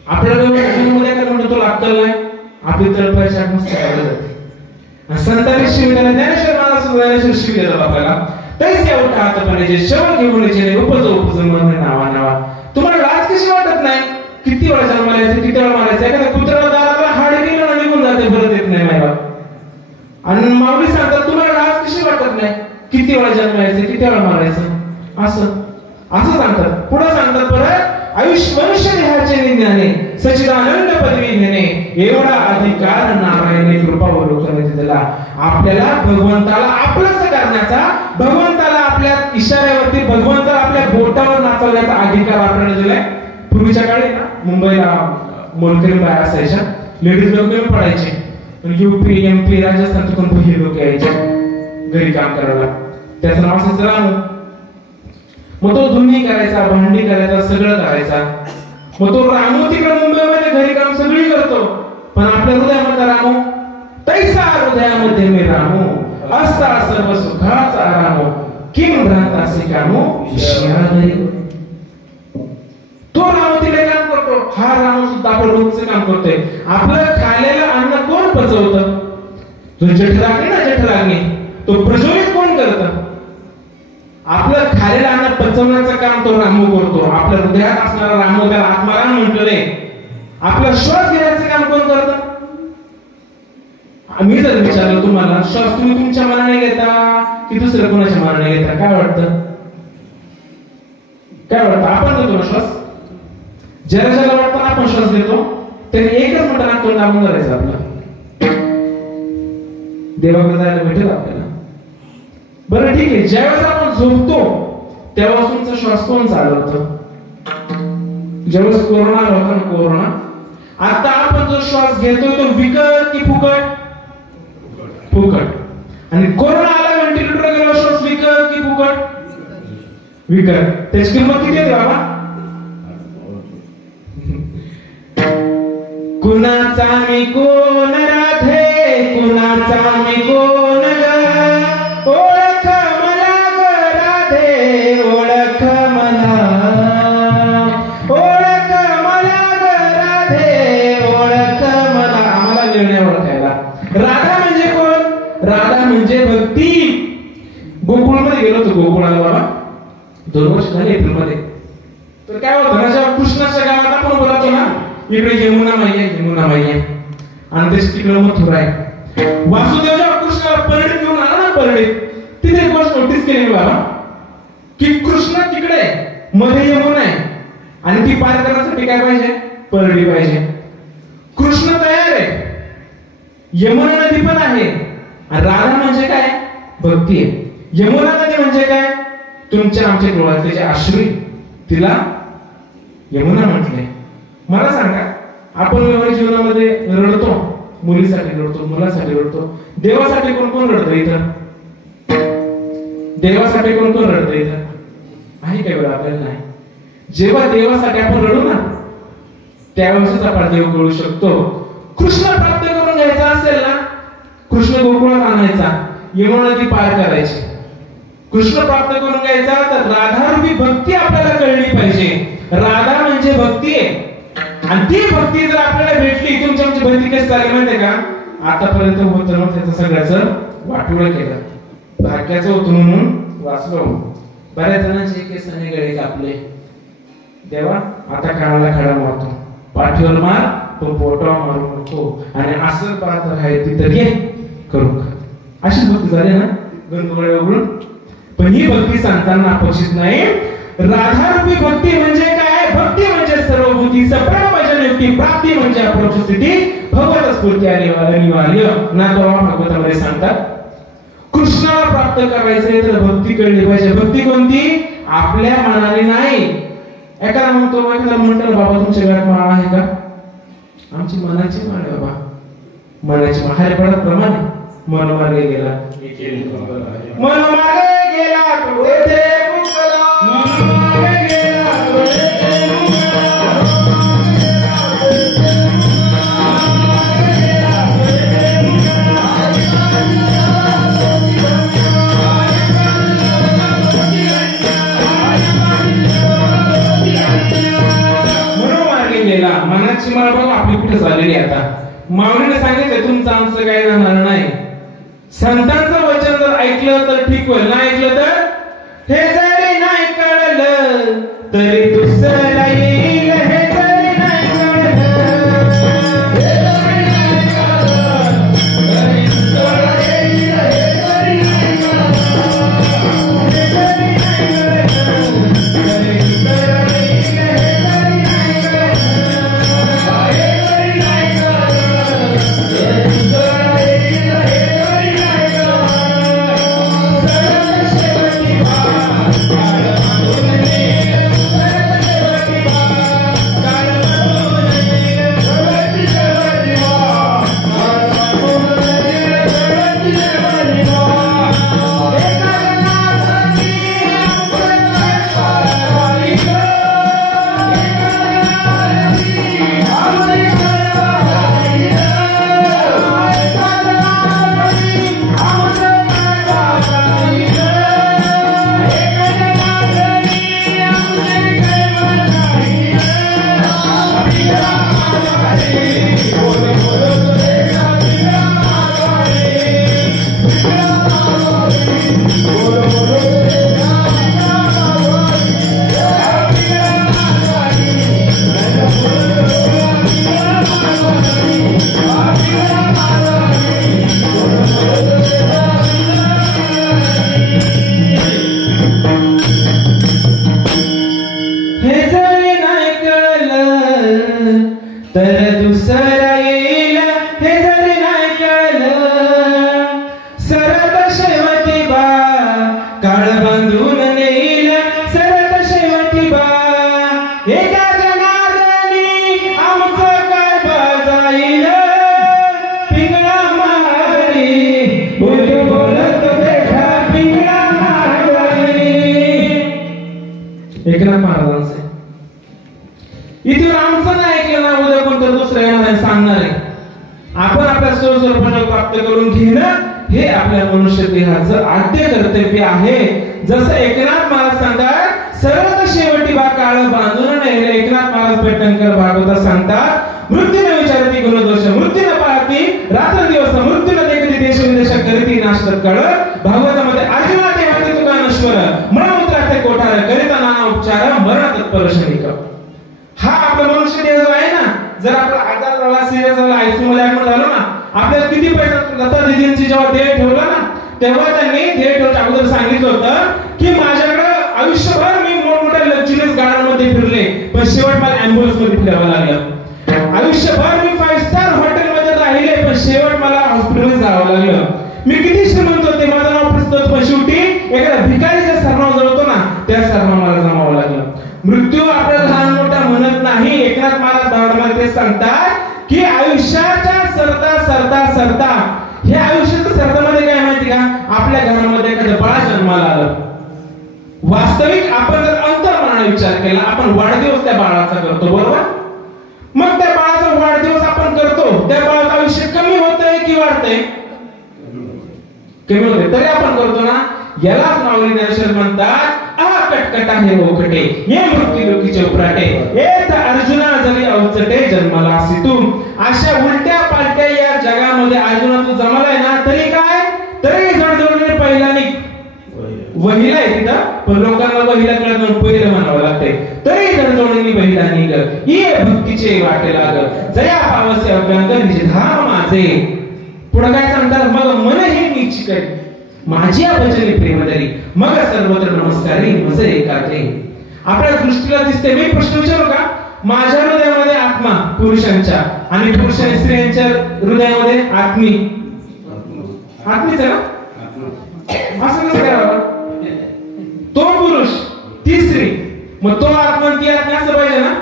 आपल्याला काय म्हणतो तुला अक्कल नाही, आपली तळपायची मस्त जाते. संतांनी शिविला ज्ञानेश्वर महाराज ज्ञानेश्वर शिवी देतात आपल्याला. तैसे उठा हातपणे जे शव घेऊन जे उपज उपज मन नावा नावा. तुम्हाला लाज कशी वाटत नाही? किती वेळा जन्माला यायचं, किती वेळा मारायचं. एखाद्या कुत्र्याला दाराला हाड गेलं आणि निघून जाते, परत येत नाही मायला. आणि माऊली सांगतात तुम्हाला लाज कशी वाटत नाही? किती वेळा जन्म यायचं, किती वेळा मारायचं. असं सांगतात. पुढे सांगतात परत आयुष्य मनुष्य देहाचे निंदाने सच्चिदानंद पदवी घेणे एवढा अधिकार नारायणे कृपावलोकन दिला. आपल्याला भगवंताला आपलंच करण्याचा, भगवंताला आपल्या इशाऱ्यावरती, भगवंताला आपल्या बोटावर नाचवण्याचा अधिकार आपल्याला दिलाय. पूर्वीच्या काळी ना मुंबईला मोलकरी बाया असायच्या, लेडीज लोक कमी पडायचे, पण यूपी एमपी राजस्थान तिकडून हे लोक यायचे घरी काम करायला. त्याचं नाव असायचं रामू. मग तो धुनी करायचा, भांडी करायचा, सगळं करायचा. मग तो रामू तिकडे मुंबईमध्ये घरी काम सगळी करतो, पण आपल्या हृदयामध्ये रामू तैसा हृदयामध्ये मी रामू असता सर्व सुखाचा रामू किम भ्रांतासी कामू विषयाधरी. तो रामू तिकडे काम करतो, हा रामू सुद्धा आपलं रोजचं काम करतोय. आपलं खाल्लेलं अन्न कोण पचवतं? जो जठराग्नी ना जठराग्नी तो प्रज्वलित कोण करतं? आपलं खाल्लेलं अन्न पचवण्याचं काम तो रामू करतो. आपल्या हृदयात असणारा रामू त्याला आत्माराम म्हटलंय. आपला श्वास घेण्याचं काम कोण करतं? मी जर विचारलं तुम्हाला श्वास तुम्ही तुमच्या मनाने घेता की दुसऱ्या कोणाच्या मनाने घेता, काय वाटतं? काय वाटतं? आपण घेतो ना श्वास. ज्याला ज्याला वाटतं आपण श्वास घेतो त्याने एकच म्हणताना तोंड दाबून धरायचं आपलं. देवाकडे जायला भेटेल आपल्याला. बरं ठीक आहे, ज्यावेळेस आपण झोपतो तेव्हापासूनचा श्वास कोण चालवतं? ज्यावेळेस कोरोना आला होता ना, कोरोना, आता आपण जो श्वास घेतोय तो विकट की फुकट? फुकट. आणि कोरोना आला व्हेंटिलेटर गेला श्वास विकट की फुकट? विकट. त्याची किंमत किती आहे बाबा? कुणाचा मी कोण राधे, कुणाचा मी कोण ग, ओळख मला ग राधे, ओळख मला, ओळख मला ग राधे, ओळख मला. आम्हाला वेळ नाही ओळखायला. राधा म्हणजे कोण? राधा म्हणजे भक्ती. गोकुळमध्ये गेलो होतो, गोकुळाला बाबा 2 वर्ष झाले एप्रिलमध्ये. तर काय होतं ना, जेव्हा कृष्णाच्या गावात आपण बोलातो ना, इकडे यमुना माई आहे आणि त्याची तिकडे मथुरा आहे. वासुदेव जेव्हा कृष्णाला परडीत घेऊन आला ना, परडीत तिथे एक गोष्ट नोटीस केली बाबा, की कृष्ण तिकडे मध्ये यमुना आहे आणि ती पार करण्यासाठी काय पाहिजे, परडी पाहिजे. कृष्ण तयार आहे, यमुना नदी पण आहे आणि राधा म्हणजे काय, भक्ती आहे. यमुना नदी म्हणजे काय, तुमच्या आमच्या डोळ्यातले जे अश्रू, तिला यमुना म्हटले. मला सांगा, आपण व्यवहारिक जीवनामध्ये रडतो, मुलीसाठी रडतो, मुलासाठी रडतो, देवासाठी कोण कोण रडतं इथं? देवासाठी कोण कोण रडतं इथं? आहे काय वेळ आपल्याला? नाही. जेव्हा देवासाठी आपण रडू ना, त्यावेळेस आपण देव कळू शकतो. कृष्ण प्राप्त करून घ्यायचा असेल ना, कृष्ण गोकुळात आणायचा, यमुना नदी पार करायची. कृष्ण प्राप्त करून घ्यायचा तर राधारूपी भक्ती आपल्याला कळली पाहिजे. राधा म्हणजे भक्ती आहे आणि ती भक्ती जर आपल्याला भेटली, तुमची आमची भक्ती कशी झाली माहितीये का? आतापर्यंत होतं ना त्याचं सगळ्याचं वाटोळं केलं, भाग्याचं होतं म्हणून वाचलो. बऱ्याच जणांचे केसाने गळे कापले. देवा आता कानाला खडा मारतो, पाठीवर मार तो पोटावर मारू नको, आणि असं पाहत राहायची तर घे करू. अशी भक्ती झाली ना गंधुळे उघडून. पण ही भक्ती सांगताना अपेक्षित नाही. राधारूपी भक्ती म्हणजे काय? भक्ती म्हणजे सर्वभूती सप्रेम भजन युक्ती, प्राप्ती म्हणजे अप्रोक्ष स्थिती, भगवत स्फूर्ती अनिवार्य. ना तो भागवतामध्ये सांगतात कृष्णाला प्राप्त करायचंय तर भक्ती कळली पाहिजे. भक्ती कोणती? आपल्या मनाने नाही. एखादा म्हणतो बाबा तुमच्या घरात माळ आहे का? आमची मनाची माळ आहे बाबा. मनाची माळ पडत प्रमाणे मन मार्गे गेला, मन मार्गे गेला कुठे ते मुकला, मन मार्गे गेला कुठे ते मुकला, मन मार्गे गेला. मनाची माळ बघा आपली कुठे झालेली आता. माऊलीने सांगितलं तुमचं आमचं काय जाणार नाही. संतांचं वचन जर ऐकलं तर ठीक होईल, नाही ऐकलं तर हे जरी नाही कळलं तरी दुसरं येईल. हे जरी नाही एकनाथ महाराजांचे इथे आमचं नाही ऐकलं ना, उद्या कोणतं दुसरं येणार सांगणार आहे. आपण आपल्या स्वस्वरूपाने प्राप्त करून घेणं हे आपल्या मनुष्य देहाचं आद्य कर्तव्य आहे. जसं एकनाथ महाराज सांगतात सर्वात शेवटी बा काळ बांधून नेले. एकनाथ महाराज पेटणकर भागवतात सांगतात मृत्यूने विचारती गुणदोष, मृत्यूने पाहती रात्र दिवस, मृत्यूने देखती देश विदेश करीती नाशतात काळ. भागवतामध्ये अर्जुना तेव्हा उपचार मरण तत्पर शनिक. हा आपला मनुष्य देह जो आहे ना, जर आपला आजार झाला, सिरियस झाला, आयसीयू मध्ये ऍडमिट झालो ना, आपल्याला किती पैसा, लता दीदींची जेव्हा देह ठेवला ना, तेव्हा त्यांनी देह ठेवच्या अगोदर सांगितलं होतं की माझ्याकडे आयुष्यभर मी मोठमोठ्या लक्झरियस गाड्यांमध्ये फिरले, पण शेवट मला ऍम्ब्युलन्स मध्ये फिरावं लागलं. आयुष्यभर मी 5 स्टार हॉटेलमध्ये राहिले, पण शेवट मला हॉस्पिटलमध्ये जावं लागलं. मी किती श्रीमंत होते, माझं नाव प्रसिद्ध, पण शेवटी एखाद्या भिकारीच्या सरनाव जवळतो ना, त्या सरनाव मला जमावं लागलं. मृत्यू आपल्याला लहान मोठा म्हणत नाही. एकनाथ महाराज बावडमध्ये ते सांगतात की आयुष्याच्या सरता सरता सरता, हे आयुष्याच्या सरतामध्ये काय माहिती का, आपल्या घरामध्ये एखादं बाळ जन्माला आलं. वास्तविक आपण जर अंतर्मनाने विचार केला, आपण वाढदिवस त्या बाळाचा करतो, बरोबर? मग त्या बाळाचा वाढदिवस आपण करतो, त्या बाळाचं आयुष्य कमी होतंय की वाढतंय? कमी होते, तरी आपण करतो ना. यालाच नावली ज्ञानेश्वर म्हणतात, आ कटकटा हे ओकटे, ये मृत्यू लोकीचे उपराटे, येत अर्जुना जरी अवचटे जन्माला असी तू. अशा उलट्या पालट्या या जगामध्ये अर्जुना तू जमालाय ना, तरी काय, तरी जडजडीने पहिल्याने वहिला आहे तिथं, पण लोकांना वहिला कळत नाही, पहिलं म्हणावं लागतंय. तरी जडजडीने वहिला निघ, ये भक्तीचे वाटे लाग, जया पावसे अभ्यंग निजे धाम माझे. पुढे काय सांगतात, मग मन हे निश्चित आहे माझी वचनी प्रेमधरी, मग सर्वत्र नमस्कारी मज एकात्रे. आपल्या दृष्टीला दिसते. मी प्रश्न विचारू का, माझ्या हृदयामध्ये आत्मा पुरुषांच्या आणि पुरुष आणि स्त्रियांच्या हृदयामध्ये आत्मी, आत्मीच आहे ना, असं कसं करावं? तो पुरुष ती स्त्री, मग तो आत्मा ती आत्मा असं पाहिजे ना.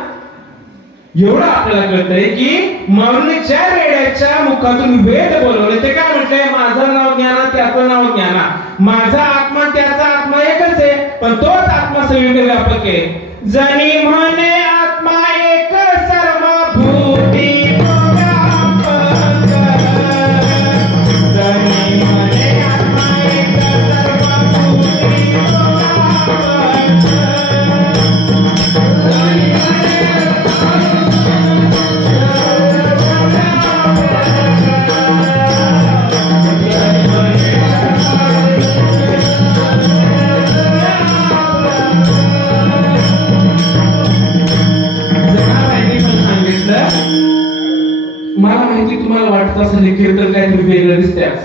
एवढं आपल्याला कळतंय की माऊलीच्या रेड्याच्या मुखातून वेद बोलवले. ते काय म्हटलंय, माझं नाव ज्ञाना त्याचं नाव ज्ञाना, माझा आत्मा त्याचा आत्मा एकच आहे, पण तोच आत्मा सगळीकडे व्यापक आहे. जनी म्हणे आत्मा एक सर्व भूती व्यापक, जनी म्हणे आत्मा एक सर्व भूती मला माहिती. तुम्हाला वाटत असेल कीर्तन काहीतरी वेगळं दिसतेच.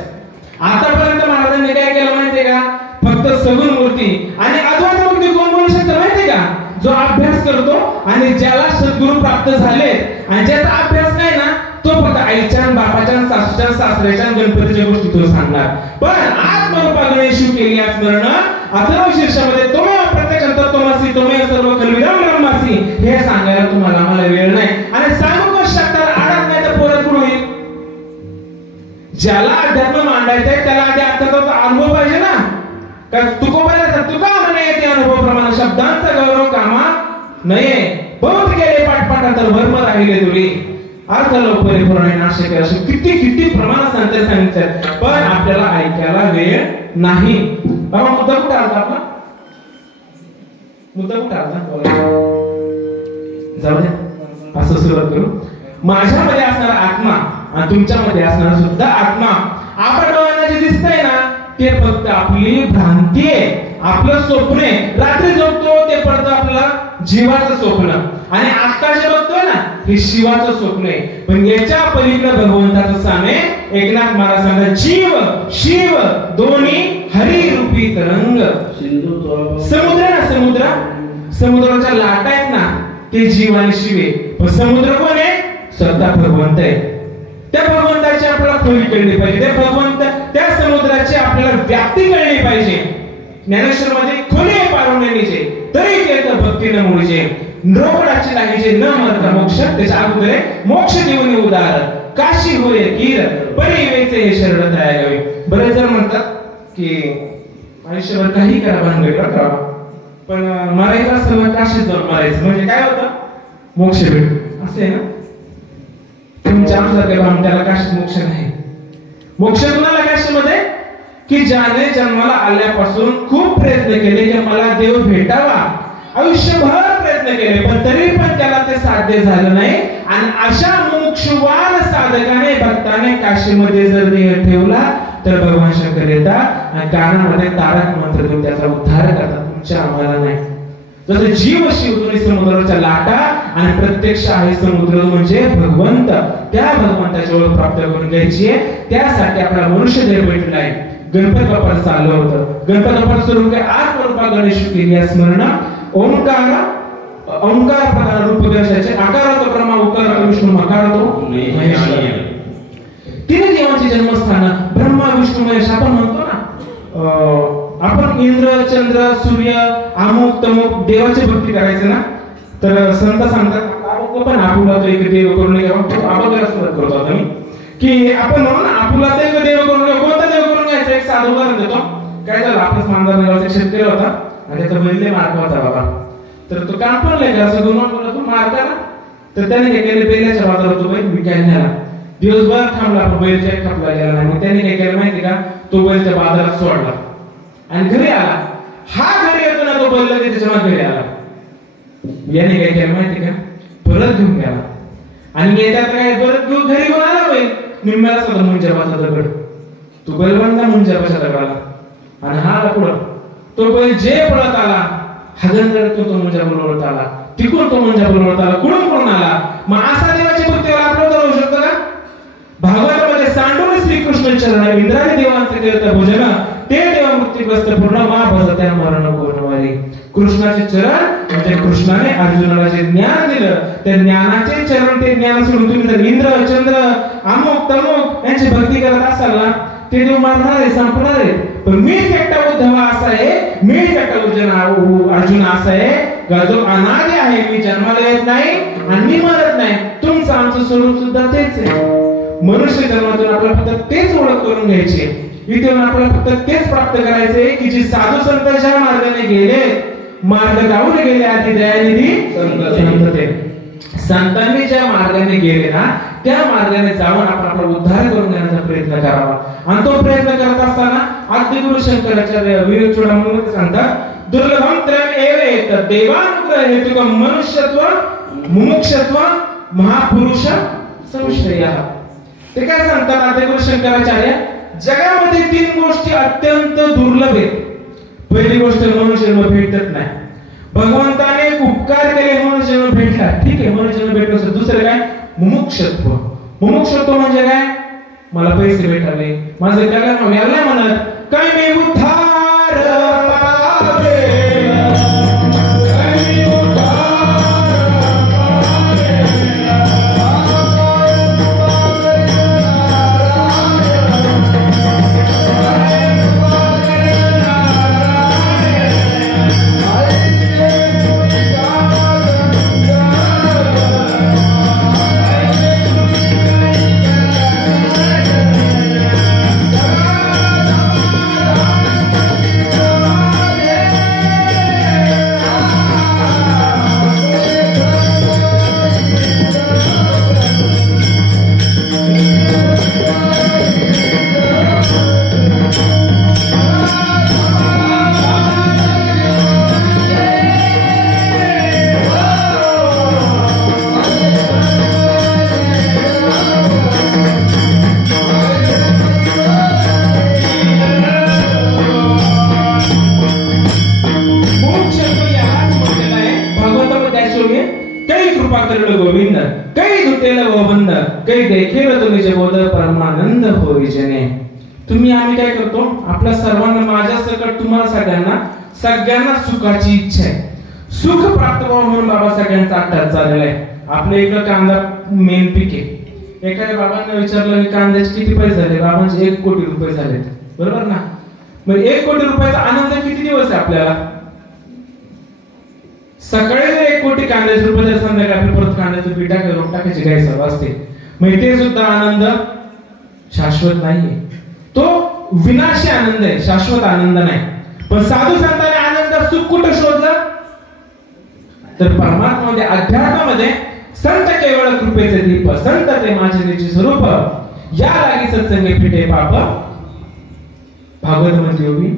आतापर्यंत महाराजांनी काय केलं माहितीये का, फक्त सगुण मूर्ती आणि अद्वैत मूर्ती कोण बोलू शकतं माहितीये का, जो अभ्यास करतो आणि ज्याला सद्गुरू प्राप्त झाले आणि ज्याचा अभ्यास नाही ना, तो फक्त आईच्या बापाच्या सासूच्या सासऱ्याच्या गणपतीच्या गोष्टी तो सांगणार. पण आत्मरूपा गणेशू केली स्मरण अथर्व शीर्षामध्ये तुम्ही प्रत्यक्षांतर तोमासी तुम्ही सर्व कल्विदम ब्रह्मासी, हे सांगायला तुम्हाला मला वेळ नाही. आणि सांगू कशा शकता, आडत नाही तर परत होईल. ज्याला अध्यात्म मांडायचंय त्याला आधी अध्यात्माचा अनुभव पाहिजे ना. कारण तुका म्हणे ते अनुभव प्रमाणे शब्दांचा गौरव कामा नये, बहुत गेले पाठपाठांतर वर्म राहिले तुले, अर्थ लोक परिपूर्ण नाशक असे किती किती प्रमाणात सांगितलं, पण आपल्याला ऐकायला वेळ नाही. बाबा मुद्दा कुठे आला आपला, मुद्दा कुठे आला, जाऊ दे, असं सुरुवात करू. माझ्यामध्ये असणारा आत्मा आणि तुमच्यामध्ये असणारा सुद्धा आत्मा, आपण डोळ्यांना जे दिसतंय ना ते फक्त आपली भ्रांती आहे, आपलं स्वप्न आहे. रात्री झोपतो ते पडतं आपल्याला जीवाचं स्वप्न, आणि आता जे बघतोय ना हे शिवाचं स्वप्न आहे. पण याच्या पलीकडे भगवंताचं स्थान आहे. एकनाथ महाराज सांगतात, जीव शिव दोन्ही हरिरूपी तरंग. समुद्र ना, समुद्राच्या लाटा आहेत ना ते जीव आणि शिव आहे, पण समुद्र कोण आहे, स्वतः भगवंत आहे. त्या भगवंताची आपल्याला खोली कळली पाहिजे, त्या भगवंत त्या समुद्राची आपल्याला व्याप्ती कळली पाहिजे. ज्ञानेश्वर मध्ये खोली पारवण्याचे तरी ते भक्तीने मुळीचे, रोकडाची लाहीचे न मरता मोक्ष, त्याच्या अगोदर मोक्ष देऊन उदार काशी होय कीर परिवेचे हे शरण तयागावे. बरेच जण म्हणतात की आयुष्यभर काही करा भानगड करा, पण मारायचं असतं काशीत जाऊन मारायचं म्हणजे काय होतं, मोक्ष भेट असे ना. तुमच्या त्याला काशीत मोक्ष नाही. मोक्ष कुणाला काशीमध्ये, की ज्याने जन्माला आल्यापासून खूप प्रयत्न केले की मला देव भेटावा, आयुष्यभर प्रयत्न केले पण तरी पण त्याला ते साध्य झालं नाही. आणि अशा मोक्षवान साधकाने भक्ताने काशीमध्ये जर देह ठेवला तर भगवान शंकर येतात आणि कानामध्ये तारक मंत्र देऊन त्याचा उद्धार करतात. तुमच्या आम्हाला नाही. जसं जीव शिव दोन्ही समुद्राच्या लाटा आणि प्रत्यक्ष आहे समुद्र म्हणजे भगवंत. त्या भगवंताची ओळख प्राप्त करून घ्यायची आहे. त्यासाठी आपला मनुष्य देह भेटला आहे. गणपती बाप्पा चाललं होतं. गणपती बाप्पा स्वरूप काय आत्मरूपा गणेश केली या स्मरण ओंकार प्रधान रूप गणेशाचे आकार होतो ब्रह्मा उकार होतो विष्णू मकार होतो महेश्वर. तीन देवांची जन्मस्थान ब्रह्मा विष्णू महेश. आपण म्हणतो ना आपण इंद्र चंद्र सूर्य अमुक तमुक देवाची भक्ती करायचं ना तर संत सांगतात पण आपुला तो एक देव करून अगोदर करतो आम्ही की आपण म्हणून आपुला तो एक देव करून कोणता देव करून घ्यायचा. एक साधं उदाहरण देतो. काय झालं आपलाच मानदार गावचा शेतकरी होता आणि त्याचा बैल मार्ग होता बाबा. तर तो काम पण नाही असं दोन बोलला तू मारता ना तर त्याने काय केलं बैलाच्या बाजारात तो बैल विकायला नेला. दिवसभर थांबला बैलच्या खपला गेला नाही. मग त्याने काय केलं माहिती का तो बैल त्या बाजारात सोडला आणि घरी आला. हा घरी येतो ना तो बैल त्याच्या घरी आला. याने काय केलं माहिती का परत घेऊन गेला आणि येतात काय परत घेऊन घरी घेऊन आला बैल. निम्म्याला सुद्धा मुंजाबाचा दगड तो बैल बांधला मुंजाबाच्या दगडाला आणि हा पुढं तो बैल जे पळत आला हगंदर तो मुंजा बोलवत आला. तिकडून तो मुंजा बोलवत आला. कुठून आला. मग असा देवाची भक्ती आपल्याला होऊ शकतं का. भागवतामध्ये सांडून श्रीकृष्ण चरण इंद्राने देवांचे केलं भोजन ते देवा मुक्तीग्रस्त पूर्ण महाभज त्या मरण कोणवारी. कृष्णाचे चरण म्हणजे कृष्णाने अर्जुनाला जे ज्ञान दिलं त्या ज्ञानाचे चरण ते ज्ञान सोडून तुम्ही जर इंद्र चंद्र अमुक तमुक यांची भक्ती करत असाल ना ते देव मारणार आहे संपणार आहे. पण मी एकटा उद्धव असा आहे मी एकटा अर्जुन असा आहे जो अनादि आहे. मी जन्माला येत नाही आणि मी मरत नाही. तुमचं आमचं स्वरूप सुद्धा तेच आहे. मनुष्य जन्मातून आपल्याला फक्त तेच ओळख करून घ्यायची. इथे आपल्याला फक्त तेच प्राप्त करायचे की जे साधू संत ज्या मार्गाने गेले मार्ग गाऊन गेले आधी दयानिधी संत ते संतांनी ज्या मार्गाने गेले ना त्या मार्गाने जाऊन आपण आपला उद्धार करून घेण्याचा प्रयत्न करावा. आणि तो प्रयत्न करत असताना आद्य गुरु शंकराचार्य विवेक चूडामणी सांगतात दुर्लभम त्रयम एव एतत् देवानुग्रह हेतुकम मनुष्यत्व मुमुक्षत्व महापुरुष संश्रयः. ते काय सांगतात आद्य गुरु शंकराचार्य जगामध्ये तीन गोष्टी अत्यंत दुर्लभ आहेत. पहिली गोष्ट मनुष्य जन्म भेटत नाही. भगवंताने उपकार केले म्हणून जन्म भेटला ठीक आहे म्हणून जन्म भेटलो. दुसरं काय मुमुक्षत्व. मुमुक्षत्व म्हणजे काय मला पैसे भेटावे माझं कल्याण व्हायला नाही म्हणत काय मी उद्धार पावे गोविंद काही दुटेल गोबंद काही देखील तुम्ही जे बोध परमानंद होई जने. तुम्ही आम्ही काय करतो आपल्या सर्वांना माझ्या सकट तुम्हाला सगळ्यांना सुखाची इच्छा आहे. सुख प्राप्त व्हावं म्हणून बाबा सगळ्यांचा अट्टाच चाललेला आहे. आपल्या इकडं कांदा मेन पीक आहे. एखाद्या बाबांना विचारलं की कांद्याचे किती पैसे झाले बाबांचे 1 कोटी रुपये झाले बरोबर ना. मग 1 कोटी रुपयाचा आनंद किती दिवस आहे आपल्याला. सकाळी 1 कोटी कांद्याचे रुपये संध्याकाळी परत कांद्याचं पीठ टाकून टाकायची काय सर्व असते. मग ते सुद्धा आनंद शाश्वत नाहीये. तो विनाशी आनंद आहे शाश्वत आनंद नाही. पण साधू संतांनी आनंद सुख कुठे शोधलं तर परमात्म्यामध्ये अध्यात्मामध्ये संत केवळ कृपेचे दीप संत ते माझे निज स्वरूप या लागी सत्संगे फिटे पाप. भागवत मध्ये योगी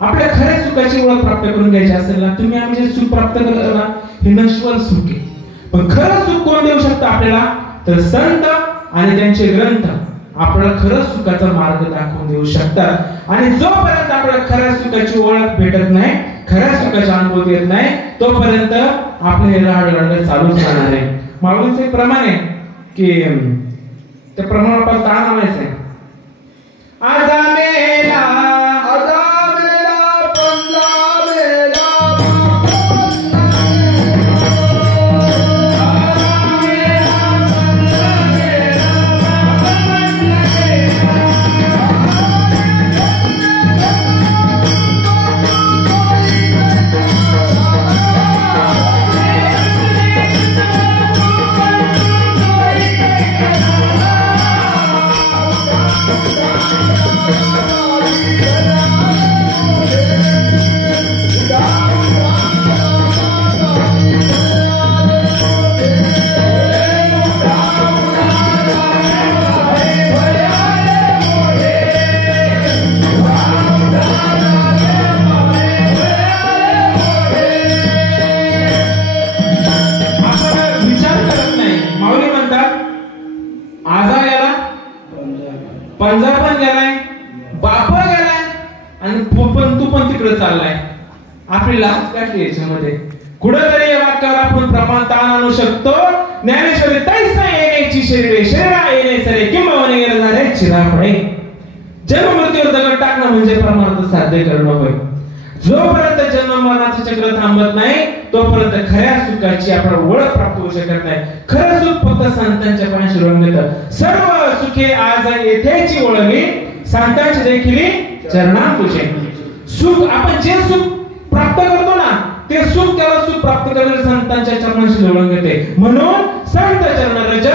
आपल्या खऱ्या सुखाची ओळख प्राप्त करून घ्यायची असेल ना तुम्ही आम्ही जे सुख प्राप्त करतो ना हे नश्वर सुख आहे. पण खरं सुख कोण देऊ शकतं आपल्याला तर संत आणि त्यांचे ग्रंथ आपल्याला खरं सुखाचा मार्ग दाखवून देऊ शकतात. आणि जोपर्यंत आपल्याला खऱ्या सुखाची ओळख भेटत नाही खऱ्या सुखाची अनुभूती येत नाही तोपर्यंत आपलं हे रहाड चालूच राहणार आहे. माऊलींचं एक प्रमाण आहे की त्या प्रमाणावर ताण आणायचंय. आजा मेला पंजा पण गेलाय, बाप गेलाय आणि तू पण तिकडे चाललाय. आपली लाच काढली याच्यामध्ये. कुठेतरी या वाक्यावर आपण प्रमाण ताण आणू शकतो. ज्ञानेश्वरी तैसा येण्याची शरीरे शरीरा येणे सरे किंबहुना गेले झाले चिरापणे. जन्म मृत्यूवर दगड टाकणं म्हणजे परमार्थ साध्य करणं होय. जोपर्यंत जन्म मरणाचं चक्र थांबत नाही तोपर्यंत खऱ्या सुखाची आपल्याला ओळख प्राप्त होऊ शकत नाही. खरं सुख फक्त संतांच्या पायाशी रंगतं. सर्व सुखे आज येथेची ओळखली संतांची देखील चरणांकुशे. सुख आपण जे सुख प्राप्त करतो ना ते सुख त्याला सुख प्राप्त करणारे संतांच्या चरणांशी ओळखते. म्हणून संत चरण रज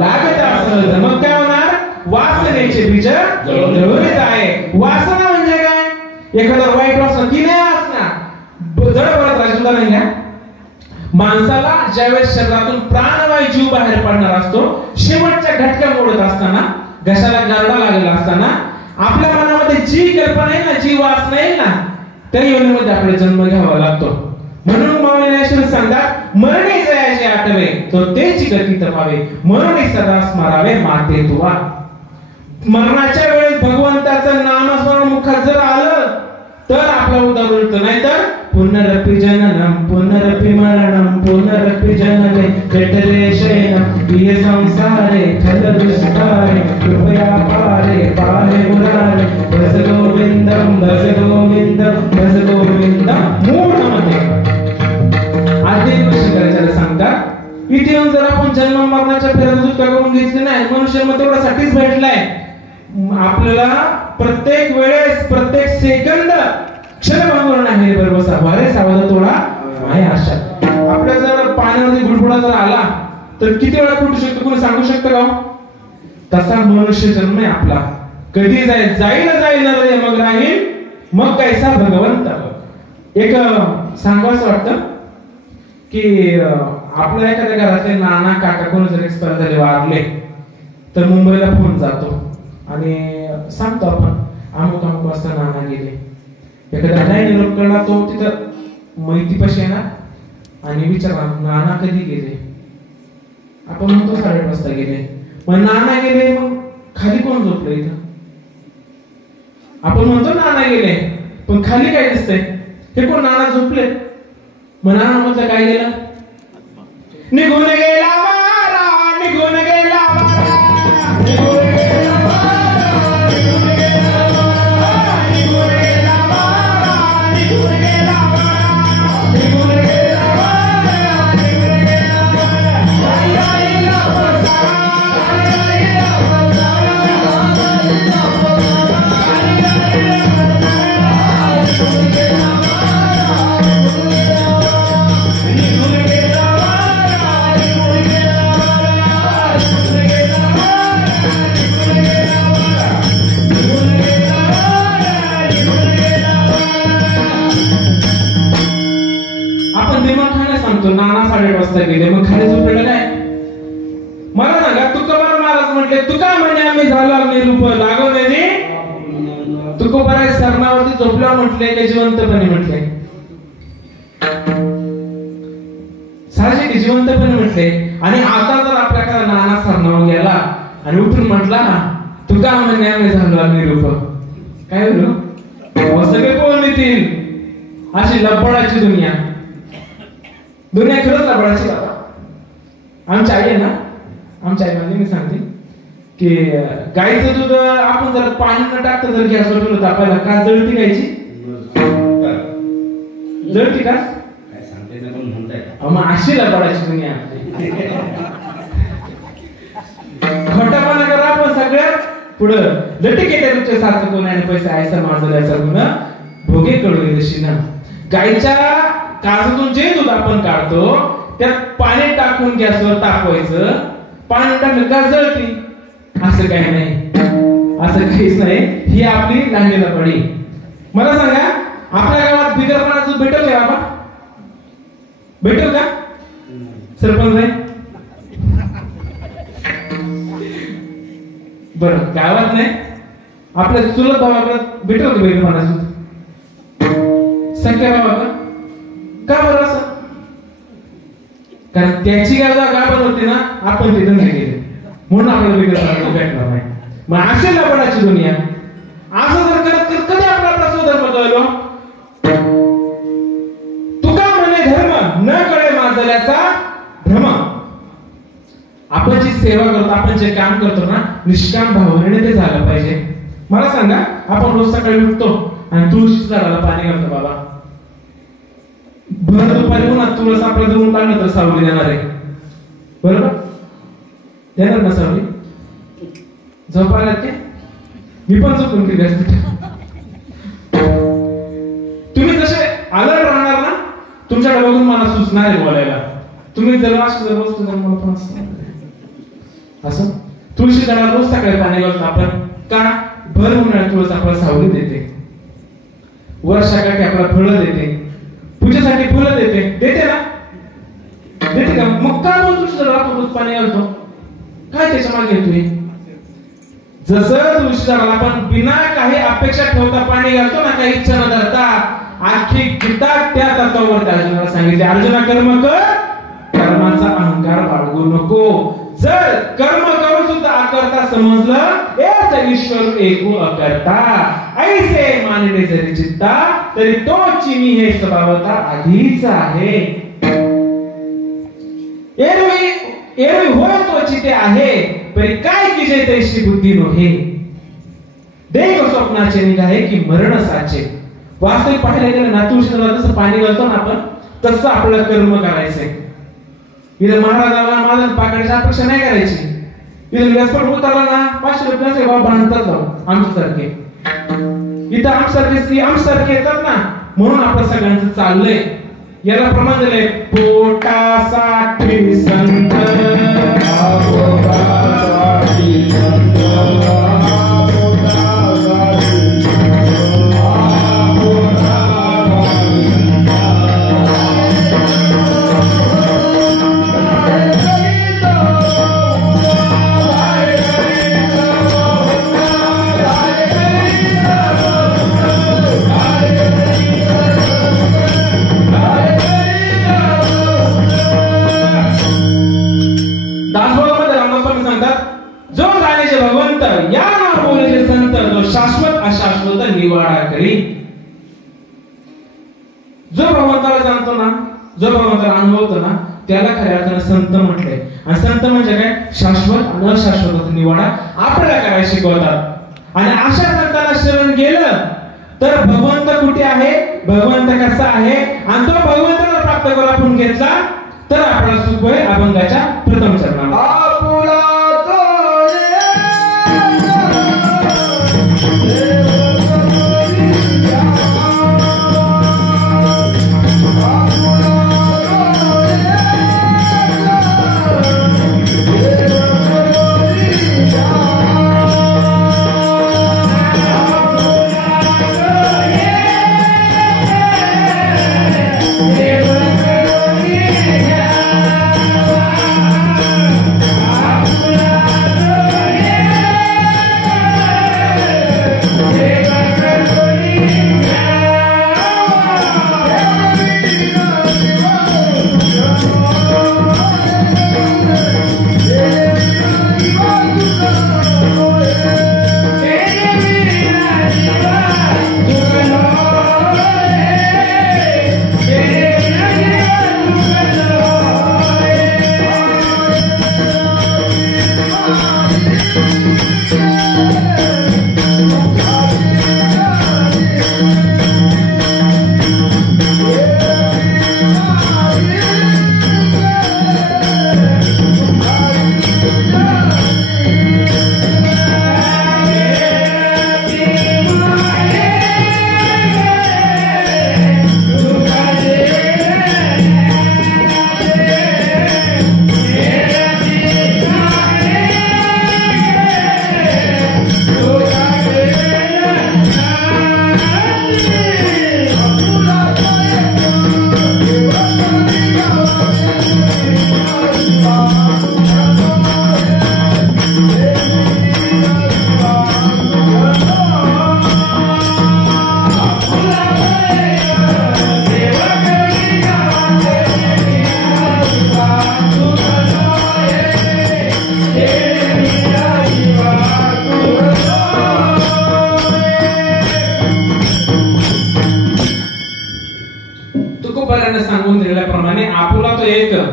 लागत असं. मग काय होणार? वासनेचे बीज जळून आहे. वासना म्हणजे काय? एखादं वाईट वासना ती नाही असणार. जड परत राजूला नाही घ्या. माणसाला ज्यावेळेस शरीरातून प्राणवायू जीव बाहेर पडणार असतो, शेवटच्या घटका मोडत असताना, घशाला गारडा लागलेला असताना आपल्या मनामध्ये जी कल्पना येईल ना, जी वासना येईल ना, त्या योनीमध्ये आपला जन्म घ्यावा लागतो. म्हणून माऊली सांगतात मरणे जयाचे आठवे तो तेची गती तपावे म्हणून सदा स्मरावे माते तुवा. मरणाच्या वेळेस भगवंताचं नामस्मरण मुखात जर आलं तर आपला उद्धार होतो. नाही तर पुनरपि जननम पुनरपि मरणम पुनरपि जनने जठरे शयनम ये संसारे खल दुष्कारे कृपया पारे पारे मुरारे भज गोविंदम भज गोविंदम भज गोविंदम. मूळमध्ये आधी गोष्ट करायला सांगतात. इथे येऊन जर आपण जन्म मरणाच्या फेऱ्या सुटका करून घेतली नाही, मनुष्यामध्ये तेवढ्यासाठीच भेटलाय. आपल्याला प्रत्येक वेळेस प्रत्येक सेकंद क्षणभंगुर नाही बरोबर सावरे सावध थोडा आहे आशा. आपल्या जर पाण्यामध्ये गुडगुडा जर आला तर किती वेळा फुटू शकतो कोणी सांगू शकतं का? तसा मनुष्य जन्म आहे आपला. कधी जाईल जाईल मग राहील मग कैसा भगवंत. एक सांगावंच वाटतं की आपल्या एखाद्या घरातले नाना काका कोणी जर एक्सपायर झाले वारले तर मुंबईला फोन जातो आणि सांगतो आपण अमुक अमुक वाजता नाना गेले. एखादा नाही निरोप कळला तो तिथं मैतीपाशी येणार आणि विचारणार नाना कधी गेले. आपण म्हणतो 8:30 वाजता गेले. मग नाना गेले मग खाली कोण झोपलं इथं? आपण म्हणतो नाना गेले पण खाली काय दिसतंय? हे कोण? नाना झोपले. मग नाना म्हटलं काय गेलं? निघून गेला वारा निघून गेला वारा निघून गेला वारा निघून गेला वारा निघून गेला वारा निघून गेला वारा निघून गेला वारा निघून गेला वारा आई आई ला बसा आई ला बसा आई ला बसा निघून गेला वारा निघून गेला वारा निघून गेला वारा निघून गेला आपण दिमाखाने सांगतो नाना 8:30 वाजता गेले मग खाली झोपलेलं काय? मला सांगा तुकोबा महाराज म्हटले तुका म्हणे आम्ही झालो निरूप लागवणे तुकोबा सरणावरती झोपला म्हटले का जिवंतपणे म्हटले? साहजिक जिवंतपणे म्हटले. आणि आता जर आपल्याकडे नाना सरणावर गेला आणि उठून म्हटला तुका म्हणे आम्ही झालो निरूप काय होईल? सगळे पळून येतील. अशी लबाडाची दुनिया खरंच लबाडाची बाबा. आमची आई आहे ना, आमची आई म्हणजे मी सांगते की गाईचं दूध आपण जर पाणी न टाकता जर गॅसवर ठेवलं तापायला का जळती गायची? जळती का? काय सांगते ना पण म्हणताय. मग अशी लबाडाची दुनिया. खोटापणा करा आपण सगळ्यात पुढं लटके येते तुमच्या साथ कोण आणि पैसा ऐसा माझा द्यायचा गुन्हा भोगे कडू जशी ना. गायच्या कासातून जे दूध आपण काढतो त्यात पाणी टाकून गॅसवर तापवायचं, पाणी टाकलं का जळती? असं काही नाही, असं काहीच नाही. ही आपली लहान लबाडी. मला सांगा आपल्या गावात बिगर पाण्याचं दूध भेटेल का बाबा? भेटेल का सरपंच नाही? बर गावात नाही, आपल्या चुलत भावाकडे भेटेल का बिगर पाण्याचं दूध? संख्या भावा का बरं असं? कारण त्याची गाभण होती ना, आपण तिथं नाही गेले म्हणून आपल्याला बिगर पाण्याचं भेटणार नाही. मग अशी लबाडाची दुनिया. असं जर करत कधी आपला स्वधर्म कळलो? तुका म्हणे धर्म न कळे माजल्याचा भ्रम. आपण जी सेवा करतो, आपण जे काम करतो ना, निष्काम भावनेने ते झालं पाहिजे. मला सांगा आपण रोज सकाळी उठतो आणि तुळशी झाडाला पाणी घालतो बाबा. भर दुपारी उन्हात तुळस आपल्या जवळ लागलं तर सावली देणार आहे, बरोबर? देणार ना सावली? झोपायला ते मी पण झोपून केली असते. तुम्ही जसे अलर्ट राहणार ना, तुमच्याकडे बघून मला सुचणार आहे बोलायला. तुम्ही जर असं रोज मला पण असं तुळशी झाडाला रोज सकाळी पाणी घालतो आपण का? भर उन्हाळ्यात तुळस आपल्याला सावली देते, वर्षाकाठी आपल्याला फळं देते, पूजेसाठी फुलं देते ना, देते का? मग का तुळशी झाडाला आपण रोज पाणी घालतो? काय त्याच्या मागे येतोय? जसं तुळशी झाडाला आपण बिना काही अपेक्षा ठेवता पाणी घालतो ना, काही इच्छा न धरता, आखी गीता त्या तत्वावर अर्जुनाला सांगितले, अर्जुना कर्म कर, कर्माचा अहंकार बाळगू नको. जर कर्म करून सुद्धा अकर्ता समजलं एक ईश्वर एकू अकर्ता, ऐसे मानले जरी चित्ता, तरी तोची मी हे स्वभावता आधीच आहे. एरवी होय तोची ते आहे, परी काय की जे तैशी बुद्धी नोहे. देव स्वप्नाचे निघाहे की मरण साचे. वास्तविक पाहायला गेलं ना, तुळशीला जसं पाणी घालतो ना आपण, तसं आपलं कर्म करायचंय. इथं महाराजाला माझ्या पाकड्याची अपेक्षा नाही करायची. इथं व्यासपीठ उतरला ना, 500 रुपयाचे बाबा नंतर जाऊ आमच्यासारखे. इथं आमच्यासारखे येतात ना, म्हणून आपलं सगळ्यांचं चाललंय. याला प्रमाण दिलंय, पोटासाठी संत निवाडा करी. जो भगवंताला जाणतो ना, जो भगवंताला अनुभवतो ना, त्याला खऱ्या अर्थाने संत म्हटलंय. आणि संत म्हणजे काय? शाश्वत आणि अशाश्वत निवाडा आपल्याला करायला शिकवतात. आणि अशा संताला शरण गेलं तर भगवंत कुठे आहे, भगवंत कसा आहे, आणि तो भगवंताला प्राप्त करून आपण घेतला तर आपला सुख होय अभंगाच्या प्रथम चरणात.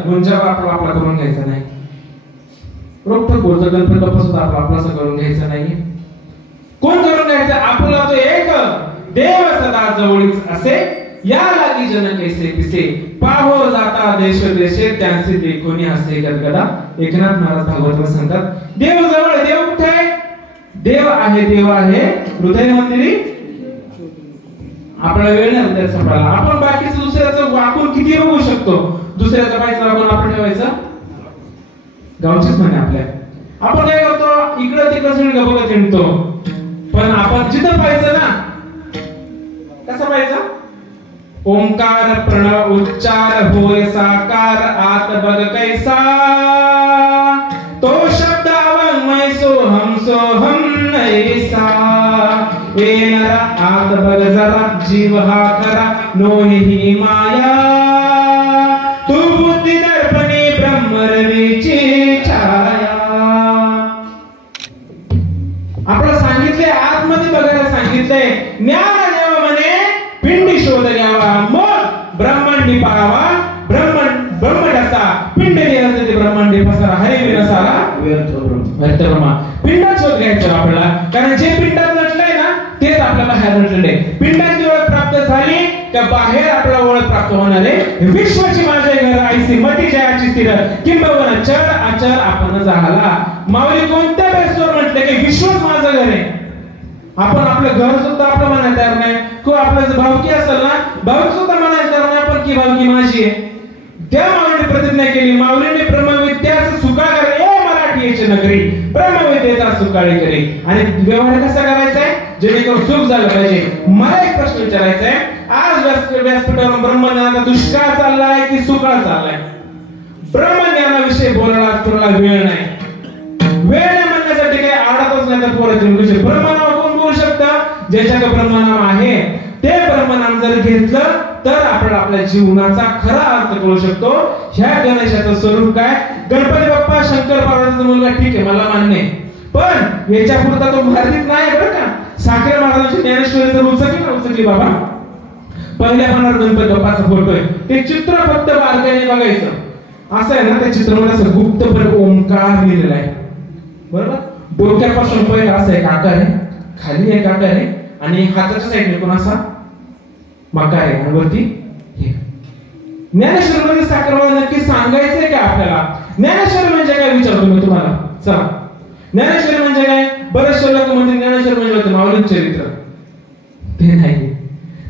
गुंजावर आपला आपला करून घ्यायचा नाही. रोखठोक बोलतो गणपती बाप्पा सुद्धा आपला आपलासा करून घ्यायचा नाहीये. कोण करून घ्यायचं? आपला तो एक देव सदा जवळीच असे, या लागी जन कैसे पिसे, पाहो जाता देश देशे, त्यांचे देखोनी असे गदगदा. एकनाथ महाराज भागवत सांगतात, देव जवळ. देव कुठे आहे? देव आहे हृदय मंदिरी. आपला वेळ नाही हृदयात सापडायला. आपण बाकीचं दुसऱ्याचं वाकून किती बघू शकतो. दुसऱ्याचं पाहिजे वाकून आपण ठेवायचं गावचीच म्हणे आपल्या. आपण काय करतो? इकडं तिकडं सगळं बघत हिंडतो. पण आपण जिथं पाहिजे ना, कसं पाहिजे? ओंकार प्रणव उच्चार होय साकार, आत बघ कैसा तो शब्द अवंगमय सोहम नैसा. ए नरा आत बघ जरा, जीव हा खरा नोही माया, तू बुद्धी दर्पणी ब्रह्मरवीची छाया. आपल्याला सांगितले आतमध्ये बघायला सांगितलंय. ज्ञान देव म्हणे पिंडी शोध घ्यावा, मग ब्रह्मांडी पाहावा. ब्रह्मडसा पिंडी असते ब्रह्मांडी पसारा, हरे विनसारा व्यर्थ ब्रह्मा. पिंडात शोध घ्यायचा आपल्याला, कारण जे पिंडात नटलंय ना तेच आपल्या बाहेर नटलेले. पिंडाची ओळख प्राप्त झाली का बाहेर आपल्याला ओळख प्राप्त होणार आहे. विश्वाची माझे घर आईसी मती जयाची स्थिर, किंबहुना चर आचर आपण झाला. माऊली कोणत्या बेसवर म्हटले की विश्वच माझं घर आहे. आपण आपलं घर सुद्धा आपलं म्हणायला तयार नाही. किंवा आपलं भावकी असेल ना, भावकी सुद्धा म्हणायला तयार नाही आपण की भावकी माझी आहे. त्या माऊलीने प्रतिज्ञा केली, माऊलीने ब्रह्मविद्याचं सुकाळ करे, मराठीची नगरी ब्रह्मविद्येचा सुकाळी करे. आणि व्यवहार कसा करायचा आहे जेणेकरून सुख झालं पाहिजे. मला एक प्रश्न विचारायचा आहे, आज व्यासपीठावर ब्रह्मज्ञानाचा दुष्काळ चाललाय की सुकाळ चाललाय? ब्रह्मज्ञानाविषयी बोलायला तुला वेळ नाही. वेळ नाही म्हणण्यासाठी काही आडतच नाही तर पोराचे ब्रह्मनाम कोण बोलू शकतं? ज्याच्याकडे ब्रह्मनाम आहे ते ब्रह्मनाम जर घेतलं तर आपल्याला आपल्या जीवनाचा खरा अर्थ कळू शकतो. ह्या गणेशाचं स्वरूप काय? गणपती बाप्पा शंकर पार्वतीचा मुलगा, ठीक आहे, मला मान्य आहे. पण याच्या पुरता तो मर्यादित नाही बरं का. साखरे महाराजांची ज्ञानेश्वरी जर उचकली बाबा, पहिल्या पानावर गणपती बाप्पाचा फोटो आहे. ते चित्र फक्त बारकाईने बघायचं. असं आहे ना, त्या चित्रामध्ये असं गुप्तपणे ओंकार लिहिलेला आहे. बरोबर? डोक्यापासून पहिला असा एक आकार आहे, खाली एक आकार आहे आणि हाताच्या साईडने कोण असा मकार आहे आणि वरती हे. ज्ञानेश्वर मध्ये साखरवाला नक्की सांगायचंय का आपल्याला? ज्ञानेश्वर म्हणजे काय विचारतो मी तुम्हाला. चला, ज्ञानेश्वर म्हणजे काय? बरेचसे लोक म्हणते ज्ञानेश्वर म्हणजे होतं माऊली चरित्र. ते नाही.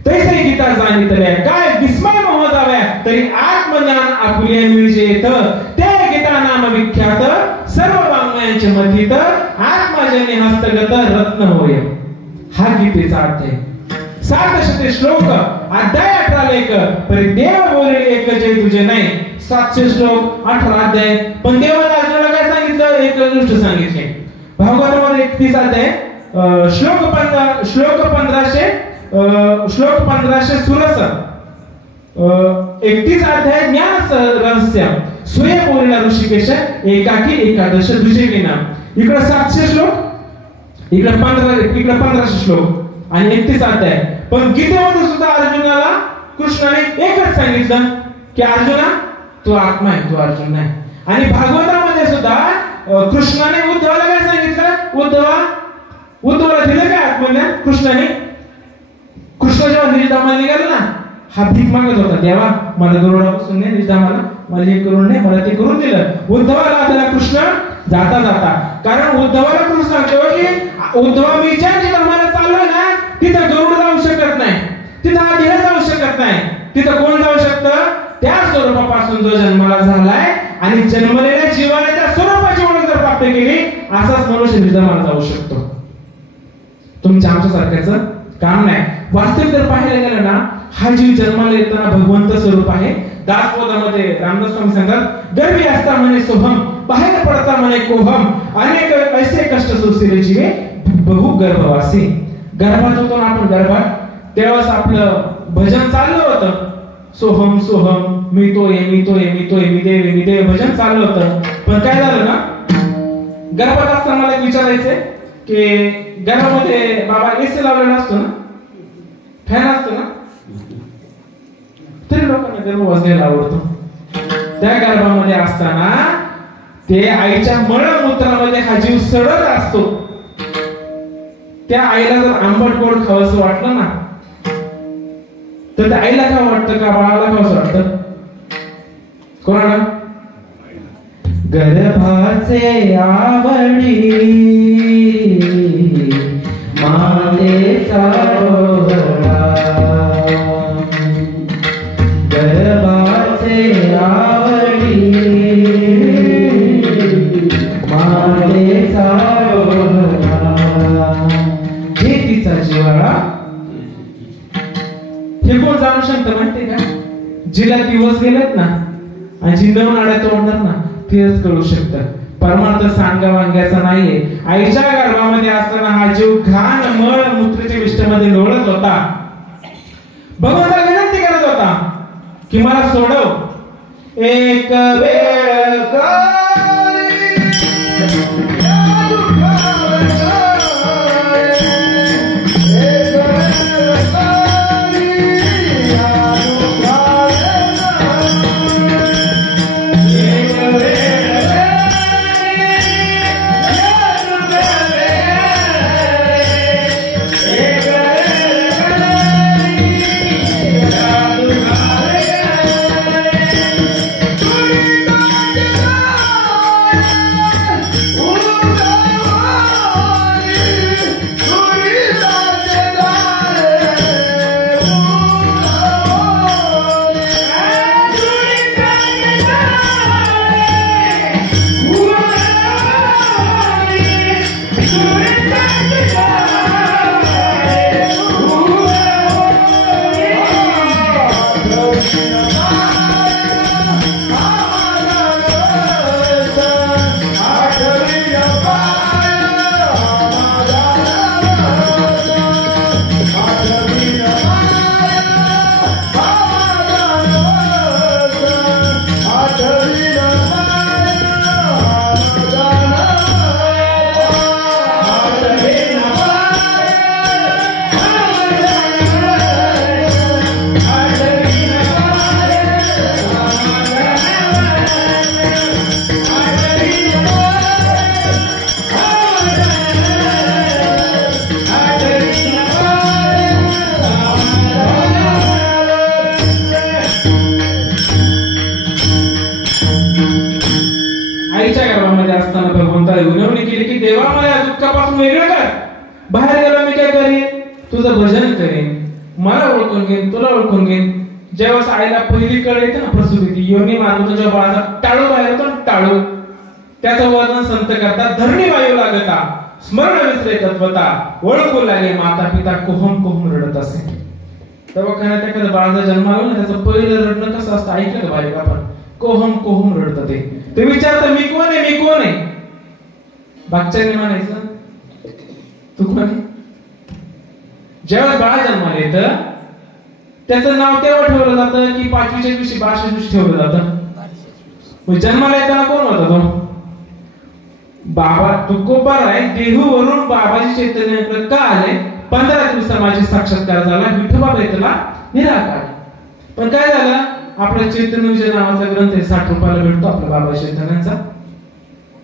तैसे गीता जाणितल्या काय विस्मय मोह जाव्या, तरी आत्मज्ञान आपुले मिळजेत. ते गीता नाम विख्यात, सर्व वाङ्मयांचे मथित, आत्मजने हस्तगत रत्न होय. हा गीतेचा अर्थ आहे. 700 श्लोक, अध्याय 18 लेख, परी देव बोले एक जे तुझे नाही. 700 श्लोक, 18 अध्याय. पण देवाने अर्जुनाला काय सांगितलं? एक गोष्ट सांगितली. भागवतामध्ये 31 अध्याय, श्लोक 1500 सुरस, 31 अध्याय ज्ञान रहस्य, स्वयं बोलला ऋषिकेश, एकाकी एकादश द्विजेविना. इकडे 700 श्लोक, इकडे 1500 श्लोक आणि 31 अध्याय. पण गीतेमध्ये सुद्धा अर्जुनाला कृष्णाने एकच सांगितलं की अर्जुना तू आत्मा आहे, तू अर्जुन नाही. आणि भागवतामध्ये सुद्धा कृष्णाने उद्धवाला काय सांगितलं? उद्धवाला दिलं काय आत्मज्ञान कृष्णाने? कृष्ण जेव्हा निजधामाला निघाला ना, हा भीक मागत होता, देवा मला गरुडापासून नाही निजधामाला, मला हे करून नाही, मला ते करून दिलं. उद्धवाला त्याला कृष्ण जाता जाता, कारण उद्धवाला कृष्ण सांगतो की उद्धवा मी ज्या निजधामाला चाललोय ना तिथं गरुड जाऊ शकत नाही, तिथं आधी जाऊ शकत नाही. तिथं कोण जाऊ शकतं? त्या स्वरूपापासून जो जन्माला झालाय आणि जन्मलेल्या जीवाने त्या स्वरूपाची ओळख जर प्राप्त केली, असाच मनुष्य निजधामाला जाऊ शकतो. तुमच्या आमच्या सारख्याचं काम नाही. वास्तविक जर पाहायला गेलं ना, हा जीव जन्माला येताना भगवंत स्वरूप आहे. दासबोधामध्ये रामदास स्वामी सांगतात, गर्भी असता म्हणे सोहम, बाहेर पडता म्हणे कोहम, अनेक ऐसे कष्ट सोसले जीवे बहु गर्भवासी. गर्भात होतो ना आपण, गर्भात तेव्हाच आपलं भजन चाललं होतं, सोहम सोहम, मी तो आहे, मी तो आहे, मी तो आहे, मी देव, मी देव, भजन चाललं होतं. पण काय झालं ना, गर्भात असताना मला विचारायचंय की गर्भामध्ये बाबा एसी लावलेला असतो ना, फॅन असतो ना, तरी लोकांना गर्भ वाजवायला आवडतो. त्या गर्भामध्ये असताना ते आईच्या मळमूत्रामध्ये हा जीव सडत असतो. त्या आईला जर आंबट गोड खावंसं वाटलं ना तर त्या आईला काय वाटतं का बाळाला खावंसं वाटतं? कोणाला? गर्भाचे आवडी मातेचा डोळा, गर्भाचे आवडी मातेचा डोळा, हे तिचा जिव्हाळा. हे कोण जाणू शकतं माहितीये का? जिला दिवस गेलेत ना आणि जी नव नाड्या तोडणार ना तेच कळू शकतं. परमार्थ सांगा वांग्याचा नाहीये. आईच्या गर्भामध्ये असताना हा जीव घाण मळ मूत्राच्या विष्ठामध्ये लोळत होता. भगवंताला विनंती करत होता की मला सोडव. एक वेळ विनवणी केली की देवा मला दुःखापासून वेगळं कर. बाहेर गेलो मी काय करेन? तुझं भजन करेन, मला ओळखून घेईन, तुला ओळखून घेईन. जेव्हा आईला पहिली कळ येते ना प्रसूती योनी मार्ग जेव्हा बाळाचा टाळू बाहेर होतो टाळू, त्याचं वर्णन संत करतात. धरणी वायू लागता स्मरण विसरे तत्वता, ओळखू लागे माता पिता कोहम कोहम रडत असे. दवाखान्यात एखाद्या बाळाचा जन्म आला ना त्याचं पहिलं रडणं कसं असतं ऐकलं का बाहेर आपण? कोहम कोहम रडत ते विचारतं मी कोण आहे, मी कोण आहे? बागच्याने म्हणायचं तू कोण आहे? जेव्हा बाळ जन्माला येतं त्याचं नाव तेव्हा ठेवलं जातं की 5वीच्या दिवशी 12च्या दिवशी ठेवलं जातं. जन्माला येताना कोण होता तो? बाबा तुकोबार आहे. देहूवरून बाबाजी चैतन्याकडे का आले? 15 दिवसा माझे साक्षात्कार झाला. विठोबा बेतला निराकार. पण काय झालं? आपला चैतन्य नावाचा ग्रंथ 60 रुपयाला भेटतो आपला बाबा चैतन्याचा.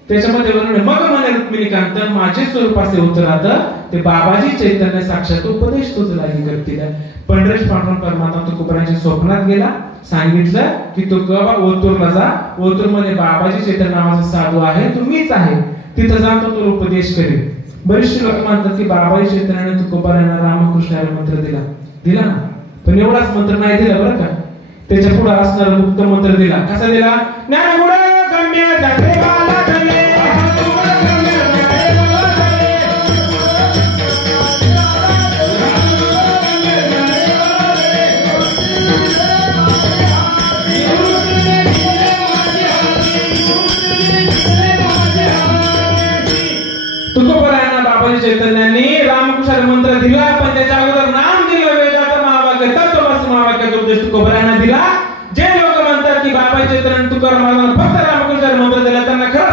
त्याच्यामध्ये वर्णन मग म्हणे रुक्मिणीकांत माझे स्वरूप असे उतरात ते बाबाजी चैतन्य साक्षात उपदेश तोच लागी करतील. पंढरेश पांडुरंग परमात्मा तुकोबारांच्या स्वप्नात गेला, सांगितलं की तुकोबा ओतूरला जा, ओतूर मध्ये बाबाजी चैतन्य नावाचा साधू आहे, तुम्हीच आहे, तिथं जातो तो उपदेश करेल. बरेचसे लोक म्हणतात की बाबाजी चैतन्याने तुकोबारांना रामकृष्णाला मंत्र दिला ना, पण एवढाच मंत्र नाही दिला बरं का. त्याच्या पुढे असणारा गुप्त मंत्र दिला. कसा दिला? ज्ञानगुण गम्य जातेवाला गले तुकोबारांना बाबाजी चैतन्यांनी रामकृष्ण मंत्र दिला, पण त्याच्या अगोदर नाम दिलं वेदाचं महावाक्य तत्वमसी महावाक्याचा उपदेश तुकोबारांना दिला. जे लोक म्हणतात की बाबाजी चैतन्य तुकाराम महाराजांना फक्त रामकृष्ण मंत्र दिला त्यांना खरं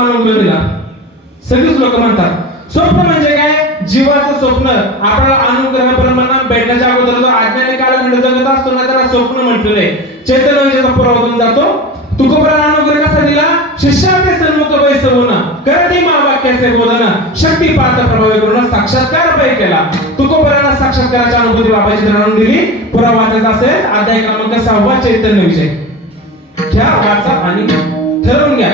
उत्तम अनुग्रह दिला. सगळीच लोक म्हणतात स्वप्न म्हणजे काय? जीवाचं स्वप्न. आपल्याला अनुग्रह ब्रह्मनाम भेटण्याच्या अगोदर जो अज्ञानी कालखंड जगत असतो ना त्याला स्वप्न म्हटलेलं आहे. चैतन्य विजयाचा पुरावा होऊन जातो. तुकोबराला अनुग्रह कसा दिला? शिष्याचे सन्मुख बैसवून करती मा वाक्याचे बोधन शक्तिपात प्रभावी करून साक्षात्कार पाय केला. तुकोबराला साक्षात्काराची अनुभूती बाबाची आणून दिली. पुरावा वाचायचा असेल अध्याय क्रमांक 6 चैतन्य विजय घ्या, वाचा आणि ठरवून घ्या.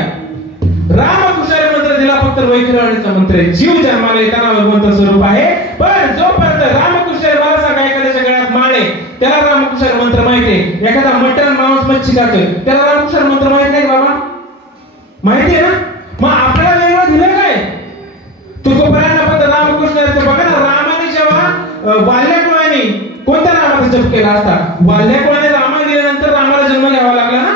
रामकृष्ण मंत्र दिला फक्त वैखरणीचा मंत्र आहे. जीव जन्माला येताना भगवंत स्वरूप आहे, पण जोपर्यंत रामकृष्ण मला सांगा एखाद्याच्या गळ्यात माळे त्याला रामकृष्ण मंत्र माहितीये. एखादा मटण मांस मच्छी खातोय त्याला रामकृष्ण मंत्र माहित नाही बाबा? माहिती आहे ना? मग आपल्याला वेगळं दिलं काय? तुकोबरांना फक्त रामकृष्णाचं बघा ना. रामाने जेव्हा वाल्याकुळाने कोणत्या नामाचा जप केला असता? वाल्याकुळाने रामाने दिल्यानंतर रामाला जन्म घ्यावा लागला ना.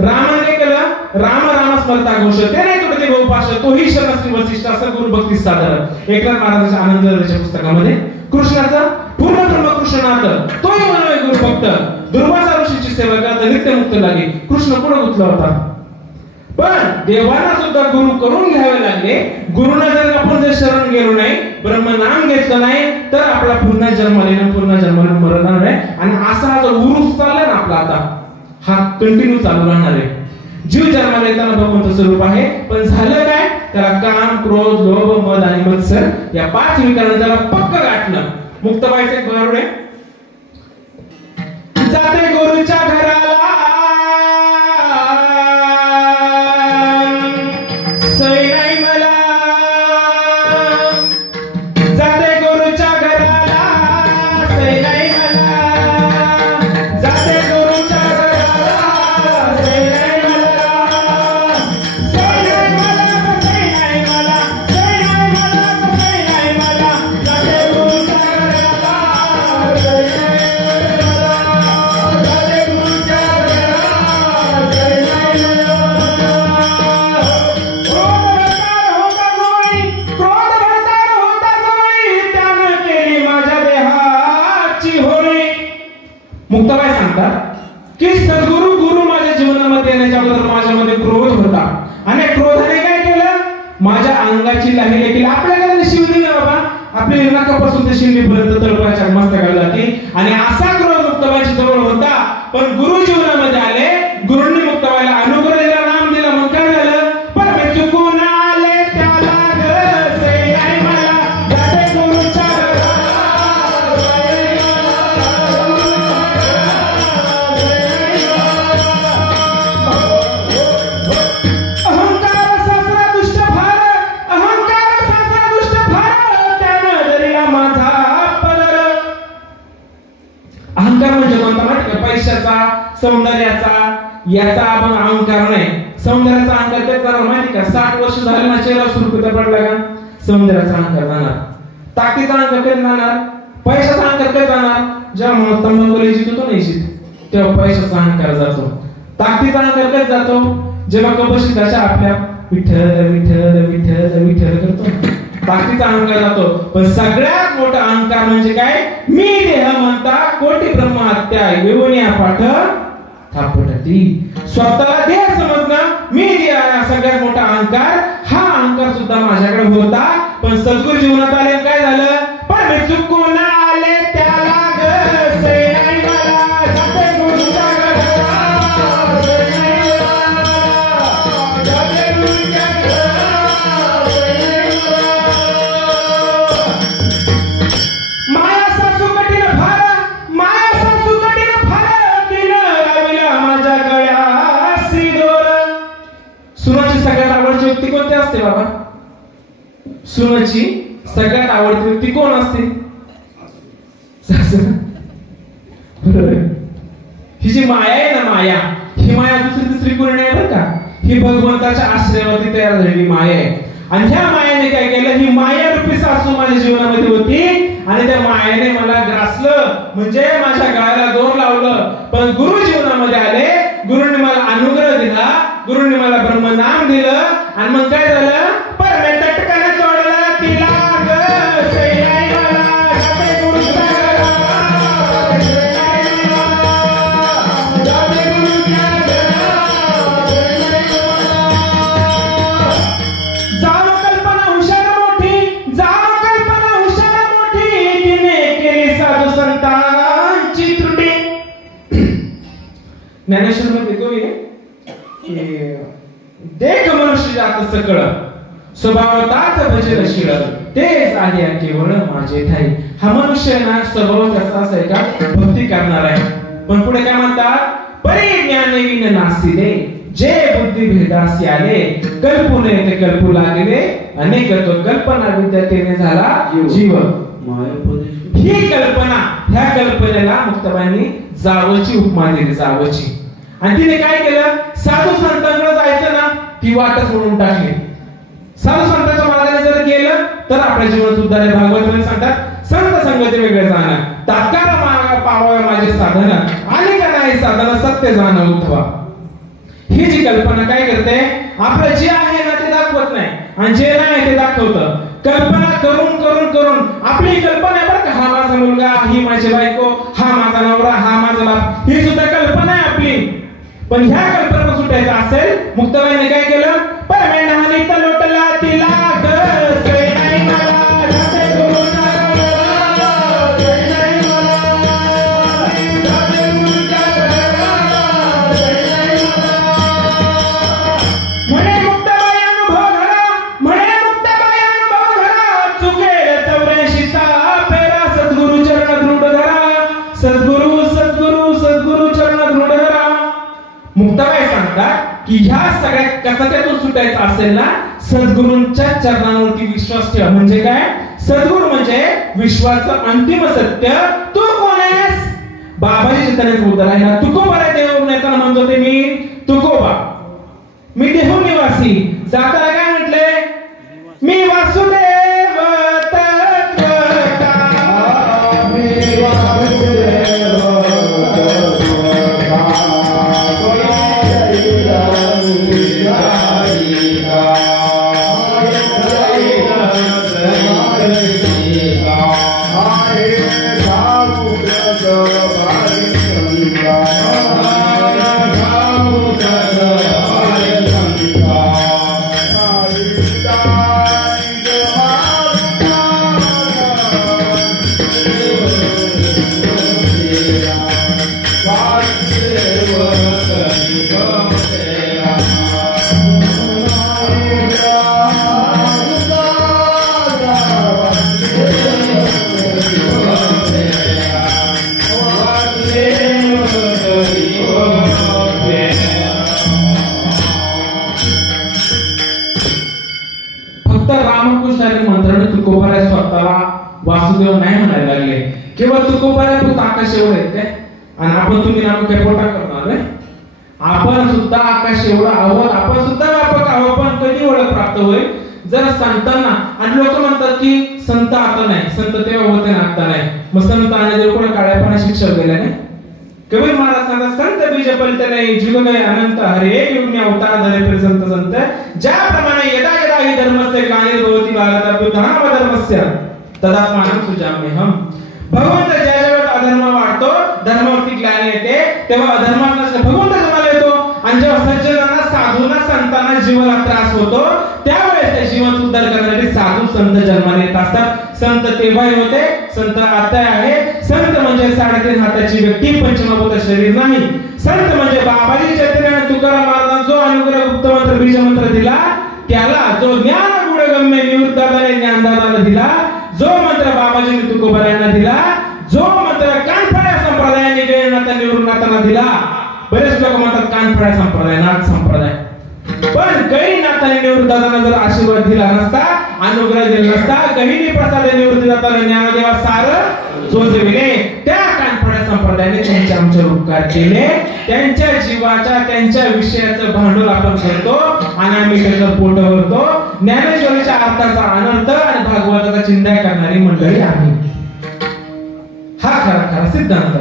रामाने केलं राम राम स्मरता घोष ते नाही तुटते गोपाश तोही शरणश्री वशिष्ठ असं गुरु भक्ती साधन एकनाथ महाराजांच्या आनंदच्या पुस्तकामध्ये कृष्णाचा पूर्ण ब्रह्म कृष्णनाथ तोही म्हणून गुरु भक्त दुर्वासा ऋषीची सेवा करता नित्य मुक्त लागे. कृष्ण पुढे गुंतला होता, पण देवांना सुद्धा गुरु करून घ्यावे लागले. गुरुना जर आपण जर शरण गेलो नाही, ब्रह्मनाम घेतलं नाही तर आपला पुन्हा जन्माला मरणार आहे. आणि असा हा जो उरूस चाललाय ना आपला आता हा कंटिन्यू चालू राहणार आहे. जीव जन्माला येताना भगवंत स्वरूप आहे, पण झालं काय? त्याला काम क्रोध लोभ मद आणि मत्सर या 5 विकारांना त्याला पक्क गाठलं. मुक्ताबाईचं एक बरोबर आहे. जाते गुरुच्या घराला सई नाही मला, जाते गुरुच्या घराला सई नाही मला, जाते गुरुच्या घराला सई नाही मला, सई नाही मला, सई नाही मला, सई नाही मला, सई नाही मला, जाते गुरुच्या घराला सई नाही मला, जाते गुरुच्या घराला सई नाही मला. मुक्ताबाई सांगतात की सद्गुरु गुरु माझ्या जीवनामध्ये येण्याच्या अगोदर माझ्यामध्ये क्रोध होता आणि क्रोधाने काय केलं? माझ्या अंगाची लाही देखील आपल्याकडे शिवली ना बाबा, आपली नाकापासून ते शिंदीपर्यंत तळपायाच्या मस्तकाला जाते. आणि असा क्रोध मुक्ताबाईच्या जवळ होता, पण गुरु जीवनामध्ये आले. गुरुंनी मुक्ताबाईला अनुग्रह दिला, नाम दिला. मग काय झालं? पण मी चुकून आले त्याला गसे नाही मला, जाते गुरुच्या पैशाचा सौंदर्याचा याचा आपण अहंकार नाही. सौंदर्याचा अहंकार तेच जाणार माहिती का? 60 वर्ष झाले ना चेहरा सुरकुत्या पडला का सौंदर्याचा अहंकार जाणार. ताकदीचा अहंकार कधी जाणार? पैशाचा अहंकार कधी जाणार? जेव्हा तंबाखू जिंकतो नाही जित तेव्हा पैशाचा अहंकार जातो. ताकदीचा अहंकार कधी जातो? जेव्हा कबशी दशा आपल्या विठ्ठल विठ्ठल विठ्ठल विठ्ठल करतो ताकदीचा अहंकार जातो. पण सगळ्यात मोठा अहंकार म्हणजे काय? मी देह म्हणता कोटी ब्रह्महत्या येऊन पाठ थापटती. स्वतःला देह समजणं मी देह आहे सगळ्यात मोठा अहंकार. हा अहंकार सुद्धा माझ्याकडे होता, पण सद्गुरु जीवनात आले काय झालं? पण मी चुकून आले त्याला गसे नाही मला, जाते गुरुच्या घराला सई नाही मला, जाते गुरुच्या घराला सई नाही मला. माया सासू कठीण फार, माया सासू कठीण फार, तिनं लाविला माझ्या गळ्यासी दोर. सुनाची सगळ्यात आवडची व्यक्ती कोणती असते बाबा? सुनाची सगळ्यात आवडती व्यक्ती कोण असते? सासू. बरोबर. ही जी माया आहे ना, माया ही माया दुसरी कोणी नाही बरं का. ही भगवंताच्या आश्रयावरती तयार झालेली माया आहे. आणि ह्या मायाने काय केलं? ही माया रूपी सासू माझ्या जीवनामध्ये होती आणि त्या मायाने मला ग्रासलं, म्हणजे माझ्या गळ्याला दोर लावलं. पण गुरु जीवनामध्ये आले, गुरुने मला अनुग्रह दिला, गुरुने मला ब्रह्मनाम दिलं. आणि मग काय झालं? परमेंट टटकाने तोडलं तिला गसे नाही मला, जाते गुरुच्या घराला सई नाही मला, जाते गुरुच्या घराला सई नाही मला. देख मनुष्य जात सकळ स्वभावताच भजन शिळ तेच आहे केवळ माझे ठाई. हा मनुष्य ना स्वभाव कसा असा आहे का भक्ती करणार आहे, पण पुढे काय म्हणतात, परिज्ञान विन नासी दे जे बुद्धी भेदासी आले कल्पुने ते कल्पू लागले अनेक कल्पना विद्यातेने झाला जीव. ही कल्पना, ह्या कल्पनेला मुक्ताबाईंनी जावची उपमा दिली, जावची. आणि तिने काय केलं, साधू संतांकडे जायचं ना ती वाटच म्हणून टाकली. साधू संतांच्या मार्गाने जर गेलं तर आपल्या जीवन सुधारेल. भागवत सांगतात संत संगती वेगळे जाणं तात्काळ पावावे माझे साधन आणि का नाही साधन सत्य जाणं उठवा. ही जी कल्पना काय करते, आपलं जे आहे ना ते दाखवत नाही आणि जे नाही ते दाखवतं. कल्पना करून करून करून आपली कल्पना आहे बरं का, हा माझा मुलगा, ही माझी बायको, हा माझा नवरा, हा माझा बाप, ही सुद्धा कल्पना आहे आपली. पण ह्या कल्पना सुटायचं असेल, मुक्ताबाईंनी काय केलं, परमेंढानित लोटला तिला की ह्या सगळ्या कचाट्यातून सुटायचं असेल ना, सद्गुरूंच्या चरणांवरती विश्वास ठेवा. म्हणजे काय, सद्गुरू म्हणजे विश्वाचं अंतिम सत्य. तू कोण आहेस, बाबाजी चिंतनाचं उत्तर आहे ना, तुकोबा देव नेताना म्हणतो ते मी तुकोबा, मी देहू निवासी. जाताना काय म्हटले, मी वासुदेव तत्वता, मी वासुदेव वासुदेव नाही म्हणायला लागले, केवळ तुकोबाला फक्त आकाश एवढं आहे काय, आणि आपण तुम्ही नाम काय पोटा करणार, आपण सुद्धा आकाश एवढं आहोत, आपण सुद्धा व्यापक आहोत. पण कधी ओळख प्राप्त होईल, जर संतांना. आणि लोक म्हणतात की संत आता नाही, संत तेव्हा होते ना आता नाही. मग संतांना जर कोणा काळ्यापणा शिक्षा दिल्या नाही. कबीर महाराज सांगतात, संत बीज पलते नाही जीवन अनंत हरे एक युग्मी अवतार धरे फिर संत संत, ज्याप्रमाणे यदा यदा ही धर्मस्य ग्लानिर्भवति भारत बुद्धानाम धर्मस्य तदात्मानं सुजाम्यहम्. भगवंत ज्या वेळेस अधर्म वाढतो, धर्मावरती ग्लानी येते, तेव्हा अधर्माचा भगवंत जन्माला येतो. आणि जेव्हा सज्जनांना, साधूंना, संतांना जीवाला त्रास होतो, त्यावेळेस ते जीवन सुधार करण्यासाठी साधू संत जन्माला येत असतात. संत तेव्हाही होते, संत आता आहे. संत म्हणजे 3.5 हाताची व्यक्ती, पंचमभूत शरीर नाही. संत म्हणजे बाबाजी चैतन्य तुकाराम महाराजांना जो अनुग्रह गुप्त मंत्र बीज मंत्र दिला, त्याला जो ज्ञान गुणगम्य निवृत्ताने ज्ञानदानाला दिला, जो मंत्र बाबाजींनी तुकोबारायांना दिला, जो मंत्र कानफळ्या संप्रदायाने गैरनाथा निवृत्तांना दिला. बरेच लोक म्हणतात कानफळ्या संप्रदाय, नाथ संप्रदाय. पण गैरनाथाने निवृत्तांना जर आशीर्वाद दिला नसता, अनुग्रह दिला नसता, गहिनी प्रसाद निवृत्तीदाताला ज्ञानदेवा सार जोजविले, त्या कानफळ्या संप्रदायाने त्यांचे आमचे उपकार केले. त्यांच्या जीवाच्या, त्यांच्या विषयाचं भांडवल आपण करतो आणि आम्ही त्याचं पोट भरतो. ज्ञानेश्वरीच्या अर्थाचा अनर्थ आणि भागवताचा चिंता करणारी मंडळी आहे. हा खरा खरा सिद्धांत.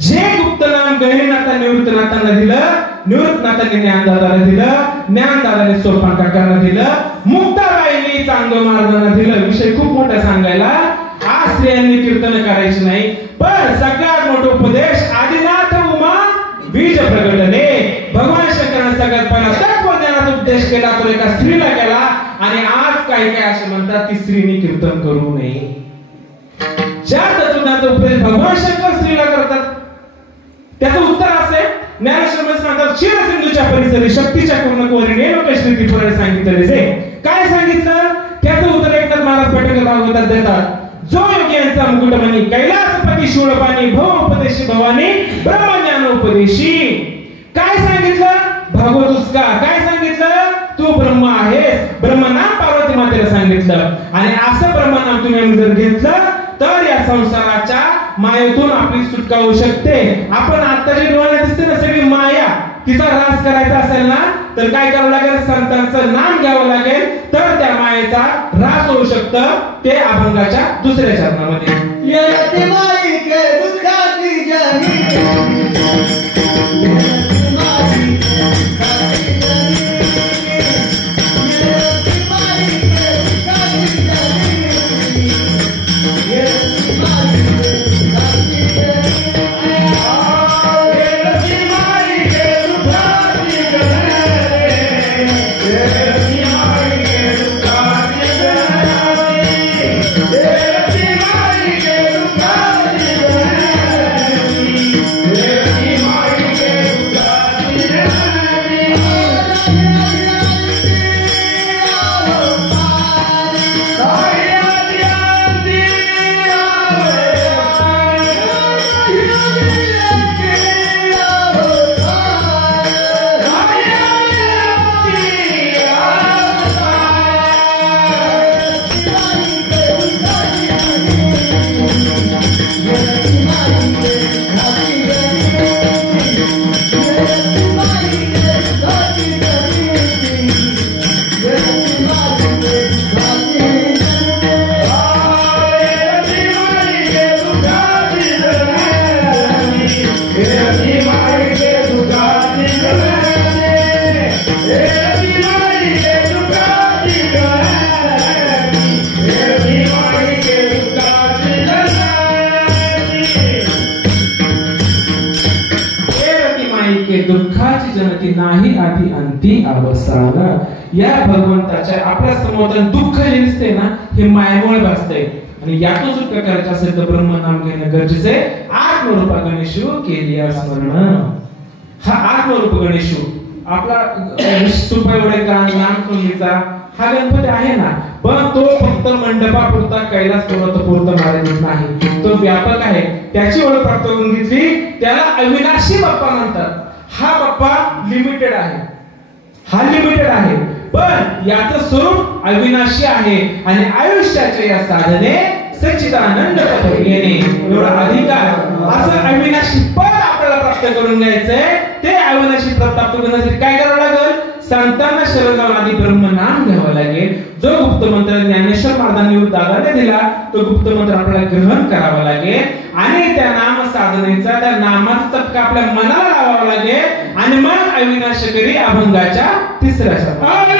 जे गुप्त नाम गहिनीनाथा निवृत्तनाथांना दिलं, निवृत्तनाथांनी ज्ञानदादाला दिलं, ज्ञानदादाने सोपान काकांना दिलं, मुक्ताबाईंनी चांगलं महाराजांना दिलं. विषय खूप मोठा सांगायला, आज स्त्रियांनी कीर्तन करायची नाही, पण सगळ्यात मोठा उपदेश आदिनाथ उमा बीज प्रगटने. भगवान शंकराने सगळ्यात पहिला तत्वज्ञानाचा उपदेश केला, तो एका स्त्रीला केला. आणि आज काही काय असे म्हणतात की स्त्रीने कीर्तन करू नये. ज्या तत्वज्ञानाचा उपदेश भगवान शंकर स्त्रीला करतात, त्याचं उत्तर असे ज्ञानेश्वर सांगतात क्षीरसिंधूच्या परिसरी शक्तीच्या पूर्णकोरी नेमकश्री त्रिपुराने सांगितले जे काय सांगितलं त्याचं उत्तर एकनाथ महाराज पटकन भागवतात देतात. जो योगी यांचा मुकुटमणी कैलासपती शूळपाणी भवोपदेशी भवानी ब्रह्मज्ञानोपदेशी. काय सांगितलं भागवत का काय सांगितलं तू ब्रह्म आहेस. ब्रह्मनाम पार्वती मातेला सांगितलं आणि असं ब्रह्मनाम तुम्ही जर घेतलं तर या संसाराच्या मायेतून आपली सुटका होऊ शकते. आपण आता जे डोळ्यात दिसते ना सगळी माया तिचा ऱ्हास करायचा असेल ना तर काय करावं लागेल संतांचं नाम घ्यावं लागेल तर त्या मायेचा ऱ्हास होऊ शकतं. ते अभंगाच्या दुसऱ्या चरणामध्ये दुःखाची जनती नाही आधी अंती अवसान. या भगवंताच्या आपल्या समोर दुःख जे दिसते ना हे मायेमुळे भासते आणि यातून सुटका करायची असेल तर ब्रह्मनाम घेणं गरजेचे. आत्मरूपा गणेशू केली स्मरण. हा आत्मरूप गणेशू आपला सुपैवडेकर नाम सोनीचा हा गणपती आहे ना पण तो फक्त मंडपापुरता कैलास पर्वतापुरता मर्यादित नाही. तो व्यापक आहे. त्याची ओळख प्राप्त करून घेतली त्याला अविनाशी बाप्पा म्हणतात. हा बाप्पा लिमिटेड आहे. हा लिमिटेड आहे पण याचं स्वरूप अविनाशी आहे आणि आयुष्याच्या या साधने सच्चिदानंद पद घेणे एवढा अधिकार असं अविनाशी पद आपल्याला प्राप्त करून घ्यायचंय. ते अविनाशी पद प्राप्त करण्यासाठी काय करावं लागेल संतांना शरण जाऊन आधी ब्रह्मनाम घ्यावं लागेल. जो गुप्त मंत्र ज्ञानेश्वर महाराजांनी दादाने दिला तो गुप्त मंत्र आपल्याला ग्रहण करावा लागेल आणि त्या नाम साधनेचा त्या नामाचा चटका आपल्या मनाला लावावा लागेल आणि मग अविनाशकरी अभंगाच्या तिसऱ्या शब्दात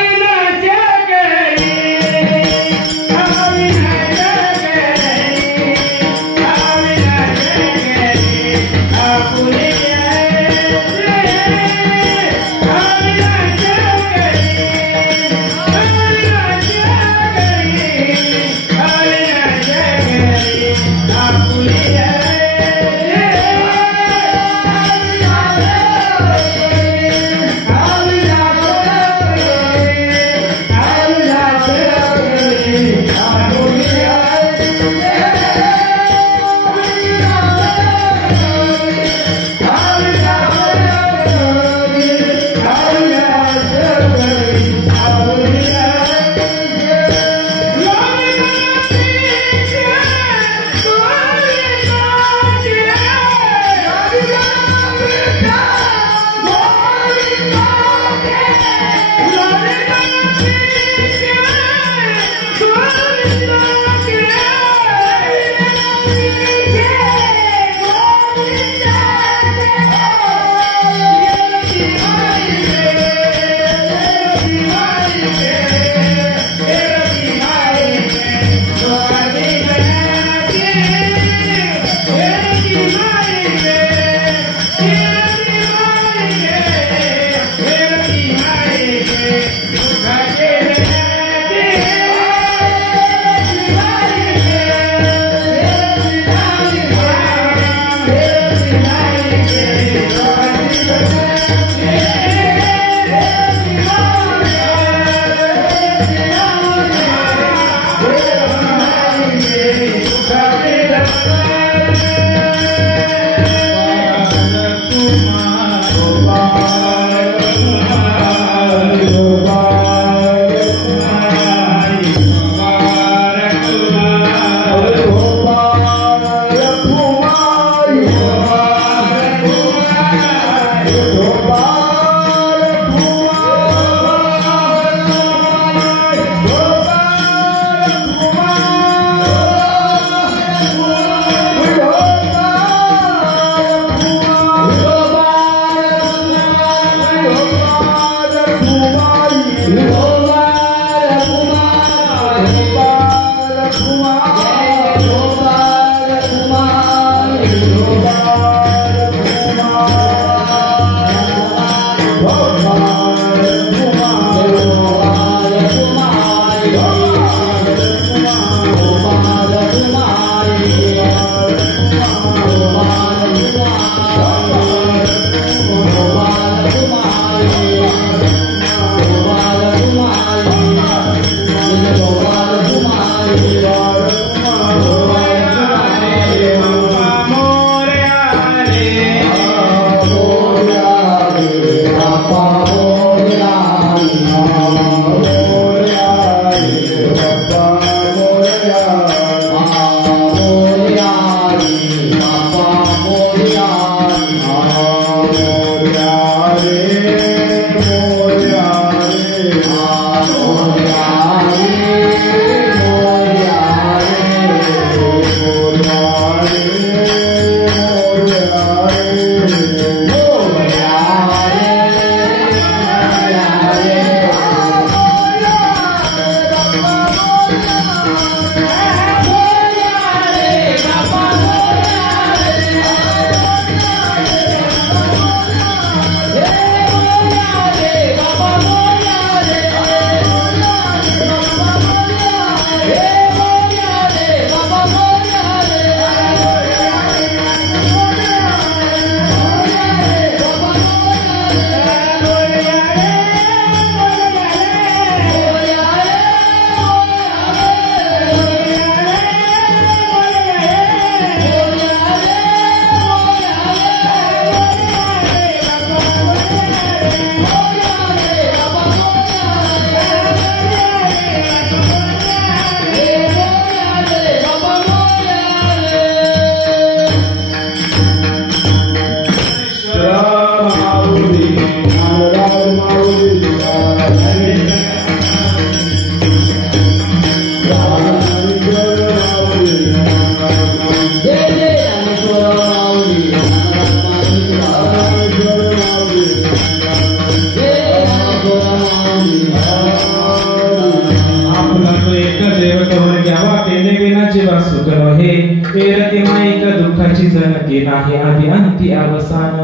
दुःखाची जनके नाही आदि अंती अवसान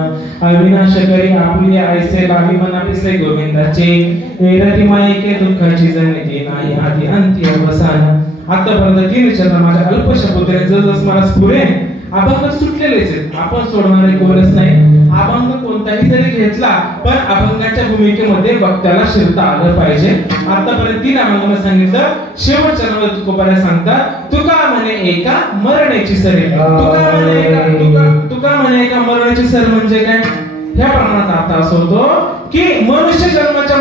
अविनाश करी आपुले ऐसे लावी मनापिसे गोविंदाचे एरती मायके दुःखाची जनके नाही आदि अंती अवसान. आतापर्यंत 3 चरण माझ्या अल्पशा पुत्रे जस मला स्फुरे अभंग सुटलेलेच आहेत. आपण सोडणारे कोणच नाही. अभंग कोणताही जरी घेतला पण अभंगाच्या भूमिकेमध्ये वक्त्याला शिरता आलं पाहिजे. आतापर्यंत 3 अभंगाने सांगितलं. शेवटच्या नंबर तुकोबाऱ्या सांगतात तुका म्हणे एका मरण्याची सर. तुका म्हणे एका मरण्याची सर म्हणजे काय? ह्या प्रमाणात अर्थ असं होतो की मनुष्य जन्माच्या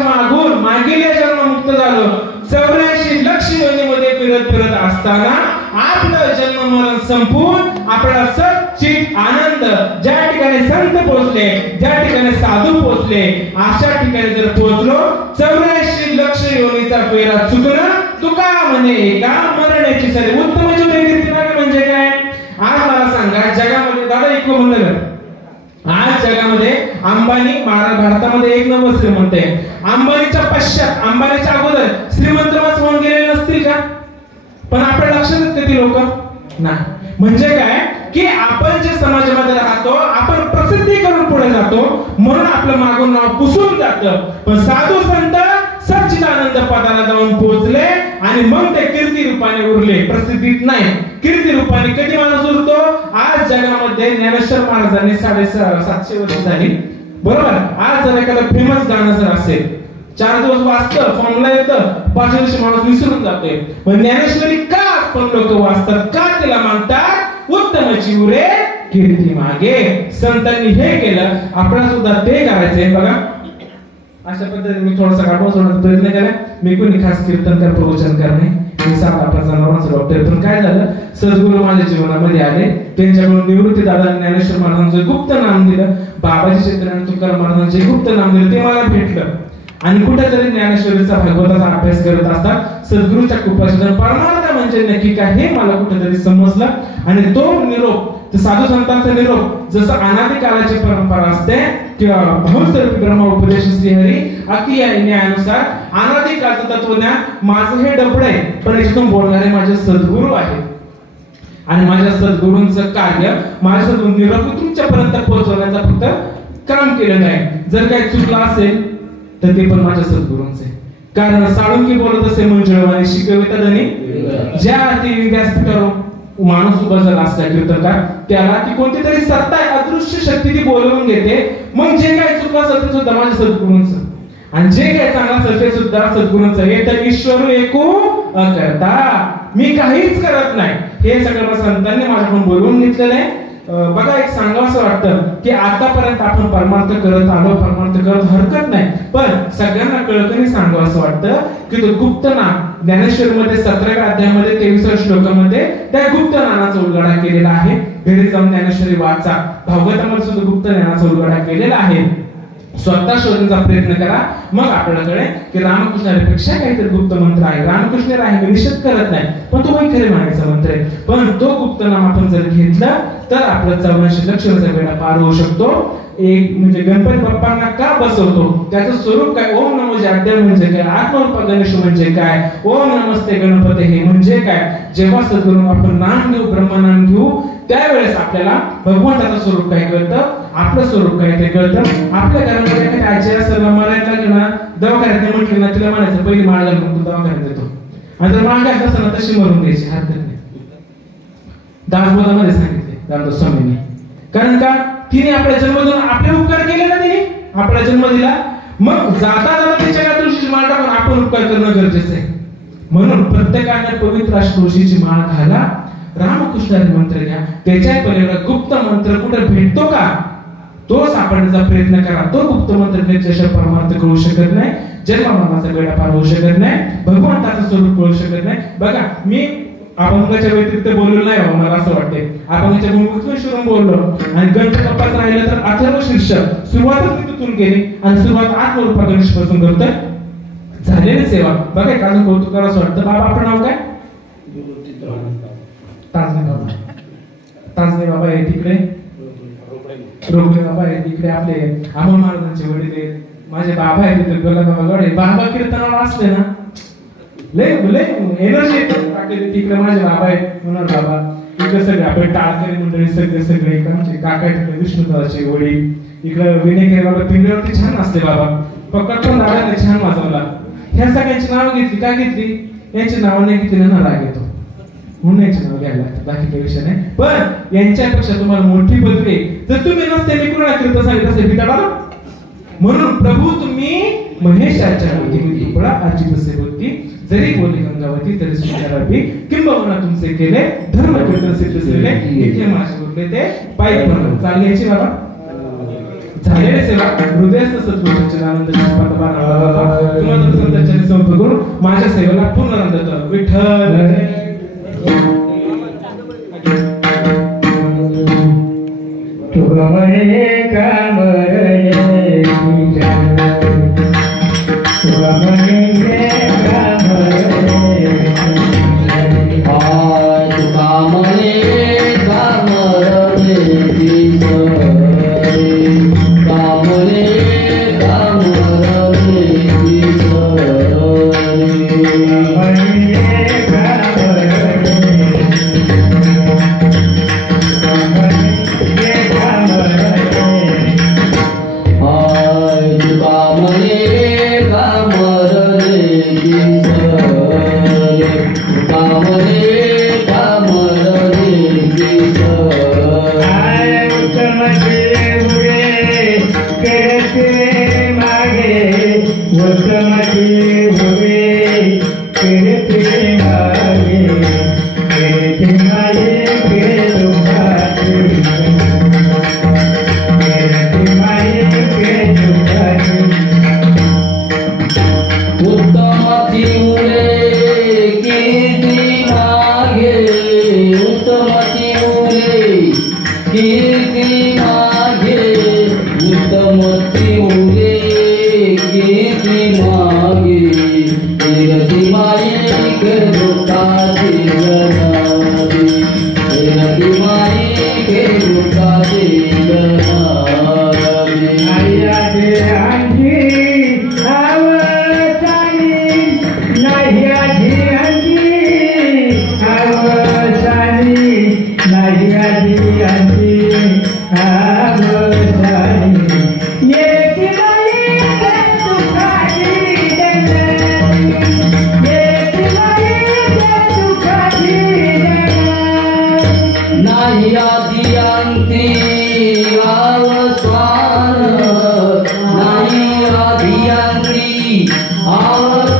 मागील जन्म मुक्त झालो 84 लक्ष योनीमध्ये फिरत असताना आपलं जन्म मरण संपून आपला सच्चित आनंद ज्या ठिकाणी संत पोहोचले, ज्या ठिकाणी साधू पोहोचले, अशा ठिकाणी जर पोहोचलो 84 लक्ष योनीचा फेरा चुकणं तुका म्हणे एका मरण्याची सरी. उत्तम म्हणजे काय? आज मला सांगा जगामध्ये दादा एक म्हणलं आज जगामध्ये अंबानी भारतामध्ये 1 नंबर श्रीमंत आहे. अंबानीच्या पश्चात अंबानीच्या अगोदर श्रीमंत होऊन गेलेले नसतील का? पण आपल्या लक्षात येते ती लोक नाही. म्हणजे काय की आपण जे समाजामध्ये राहतो आपण प्रसिद्धी करून पुढे जातो म्हणून आपलं मागून नाव पुसून जातं. पण साधू संत सच्चिदानंद पदाला जाऊन पोहोचले आणि मग ते कीर्ती रूपाने उरले. प्रसिद्धीत नाही, कीर्ती रूपाने कधी माणूस उरतो? आज जगामध्ये ज्ञानेश्वर महाराजांनी 750 वर्ष झाली बरोबर. आज जर एखादं फेमस गाणं जर असेल 4 दिवस वाचतं फॉर्मला येतं 5 दिवशी माणूस विसरून जातोय. पण ज्ञानेश्वरी का पण लोक वाचतात? का तिला मानतात? उत्तमची उरे कीर्ती मागे. संतांनी हे केलं आपल्याला सुद्धा ते करायचंय बघा. अशा पद्धतीने मी थोडासा काढून सोडण्याचा प्रयत्न केला. मी कोणी खास कीर्तनकार प्रवचन करणे मी साधा प्रसंगाचा डॉक्टर. पण काय झालं सद्गुरू माझ्या जीवनामध्ये आले. त्यांच्याकडून निवृत्ती दादा ज्ञानेश्वर महाराजांचं गुप्त नाम दिलं. बाबाजी चित्राने तुकाराम महाराजांचे गुप्त नाम दिलं. ते मला भेटलं आणि कुठेतरी ज्ञानेश्वरीचा भागवताचा अभ्यास करत असतात सद्गुरूच्या कृपाशी परमार्थ म्हणजे नक्की काय हे मला कुठेतरी समजलं. आणि तो निरोप साधू संतांचा निरोप जसं अनादी कालाची परंपरा असते किंवा बहुस्तरूपी ब्रह्म उपदेश श्रीहरी अति न्यायानुसार अनादी काळचं तत्वज्ञान माझं हे डबड आहे, पण याच्यातून बोलणारे माझे सद्गुरू आहेत आणि माझ्या सद्गुरूंचं कार्य माझ्याकडून निरोप तुमच्यापर्यंत पोहोचवण्याचा फक्त काम केलेलं आहे. जर काही चुकलं असेल तर ते पण माझ्या सद्गुरूंचं आहे. कारण साळुंकी बोलत असे मंजुळवाणी शिकवितात आणि ज्या अति व्यासपीठावर माणूस उभा झाला असला कीर्तनकार, त्याला ती कोणती तरी सत्ता अदृश्य शक्ती ती बोलवून घेते. मग जे काही चुकलं असेल ते सुद्धा माझ्या सद्गुरूंचं, आणि जे काही चांगलं असेल ते सुद्धा सद्गुरूंचं. हे तर ईश्वर एको अकर्ता, मी काहीच करत नाही. हे सगळं संतांनी माझ्याकडून बोलवून घेतलेलं आहे. बघा, एक सांगावं असं वाटतं की आतापर्यंत आपण परमार्थ करत आलो, परमार्थ करत हरकत नाही, पण सगळ्यांना कळकणी सांगावं असं वाटतं की तो गुप्तनाम ज्ञानेश्वरीमध्ये 17व्या अध्यायामध्ये 23व्या श्लोकामध्ये त्या गुप्त ज्ञानाचा उलगडा केलेला आहे. घरी जाऊन ज्ञानेश्वरी वाचा. भागवतामध्ये सुद्धा गुप्त ज्ञानाचा उलगडा केलेला आहे. स्वतः शोधण्याचा प्रयत्न करा, मग आपल्याला कळेल की रामकृष्णापेक्षा काहीतरी गुप्त मंत्र आहे. रामकृष्ण आहे, मी निषेध करत नाही, पण तो काही खरे म्हणायचा मंत्र आहे. पण तो गुप्त नाम आपण जर घेतलं तर आपलं 84 लक्षाचा वेळा पार होऊ शकतो. एक म्हणजे गणपती बाप्पांना का बसवतो, त्याचं स्वरूप काय, ओम नमो जाड्य म्हणजे काय, आत्मरूपा गणेश म्हणजे काय, ओम नमस्ते गणपती हे म्हणजे काय. जेव्हा सद्गुरू आपण नाम घेऊ, ब्रह्मनाम घेऊ, त्यावेळेस आपल्याला भगवंताचं स्वरूप काय कळतं, आपलं स्वरूप काय ते कळतं. आपल्या घरामध्ये काही आजी असेल मरायला लागलं ना, दवाखान्यात म्हटलं ना, तिला म्हणायचं पहिली माळ घालून तू दवाखान्यात येतो, आणि जर माळ घालत असताना तशी मरून द्यायची, हरकत नाही. दासबोधामध्ये सांगितले रामदास स्वामींनी. कारण का, तिने आपल्या जन्मदिन आपले उपकार केले ना, तिने आपला जन्म दिला, मग जाता जाता तिच्या का तुळशीची माळ टाकून आपण उपकार करणं गरजेचं आहे. म्हणून प्रत्येकाने पवित्र तुळशीची माळ घाला, रामकृष्णाचे मंत्र घ्या. त्याच्या पलीकडे गुप्त मंत्र कुठे भेटतो का, तो सापडण्याचा प्रयत्न करा. तो गुप्त मंत्र घेतल्याशिवाय परमार्थ कळू शकत नाही, जन्ममरणाचा बेडा पार होऊ शकत नाही, भगवंताचं स्वरूप कळू शकत नाही. बघा, मी अभंगाच्या व्यतिरिक्त बोललो नाही, मला असं वाटते. अभंगाच्या भूमिकेतून बोललो आणि गणपती बाप्पाचं राहिलं तर अथर्व शीर्ष सुरुवातच मी तिथून केली आणि सुरुवात आत्मरूपा गणेश पासून करतोय. झालेली सेवा बघा, एक अजून कौतुक करावं वाटतं. बाबा आपलं नाव काय? ताजने बाबा. ताजने बाबा आहे तिकडे, रोगले बाबा आहे तिकडे, आपले अमोल महाराजांचे वडील आहेत, माझे बाबा आहेत तिथे गोलाबाबा गडे. बाबा कीर्तनाला असले ना लय एनर्जी येते तिकडे. माझे बाबा आहेत म्हणून बाबा इकडे सगळे आपले टाळकरी मंडळी सगळे आमचे काका तिकडे विष्णुदाचे वडील, इकडे विनेकरी बाबा पिंजऱ्यावरती छान असते बाबा. पकड पण दादाने छान वाजवला. ह्या सगळ्यांची नावं घेतली का घेतली, यांची नावं नाही घेतली ना राग येतो म्हणून यांची नावं घ्यायला लागतात, बाकी काही विषय नाही. पण यांच्यापेक्षा तुम्हाला मोठी पदवी जर तुम्ही नसते, मी कुणाला कीर्तन सांगितलं असेल बिटाळा. म्हणून प्रभू तुम्ही महेशाच्या होती बळा आजी बसे होती, जरी बोली गंगावती तरी सुंदरावी, किंबहुना तुमचे केले धर्म कीर्तन सिद्ध झाले, इथे माझे बोलले ते पायी पण चालण्याची बाबा झालेले सेवा हृदयस्थ सद्गुरूंचे आनंद तुम्हाला संतांच्या संपर्क करून माझ्या सेवेला पूर्ण आनंद देतो. विठ्ठल तुगमणे कामरणे तुगमणे माता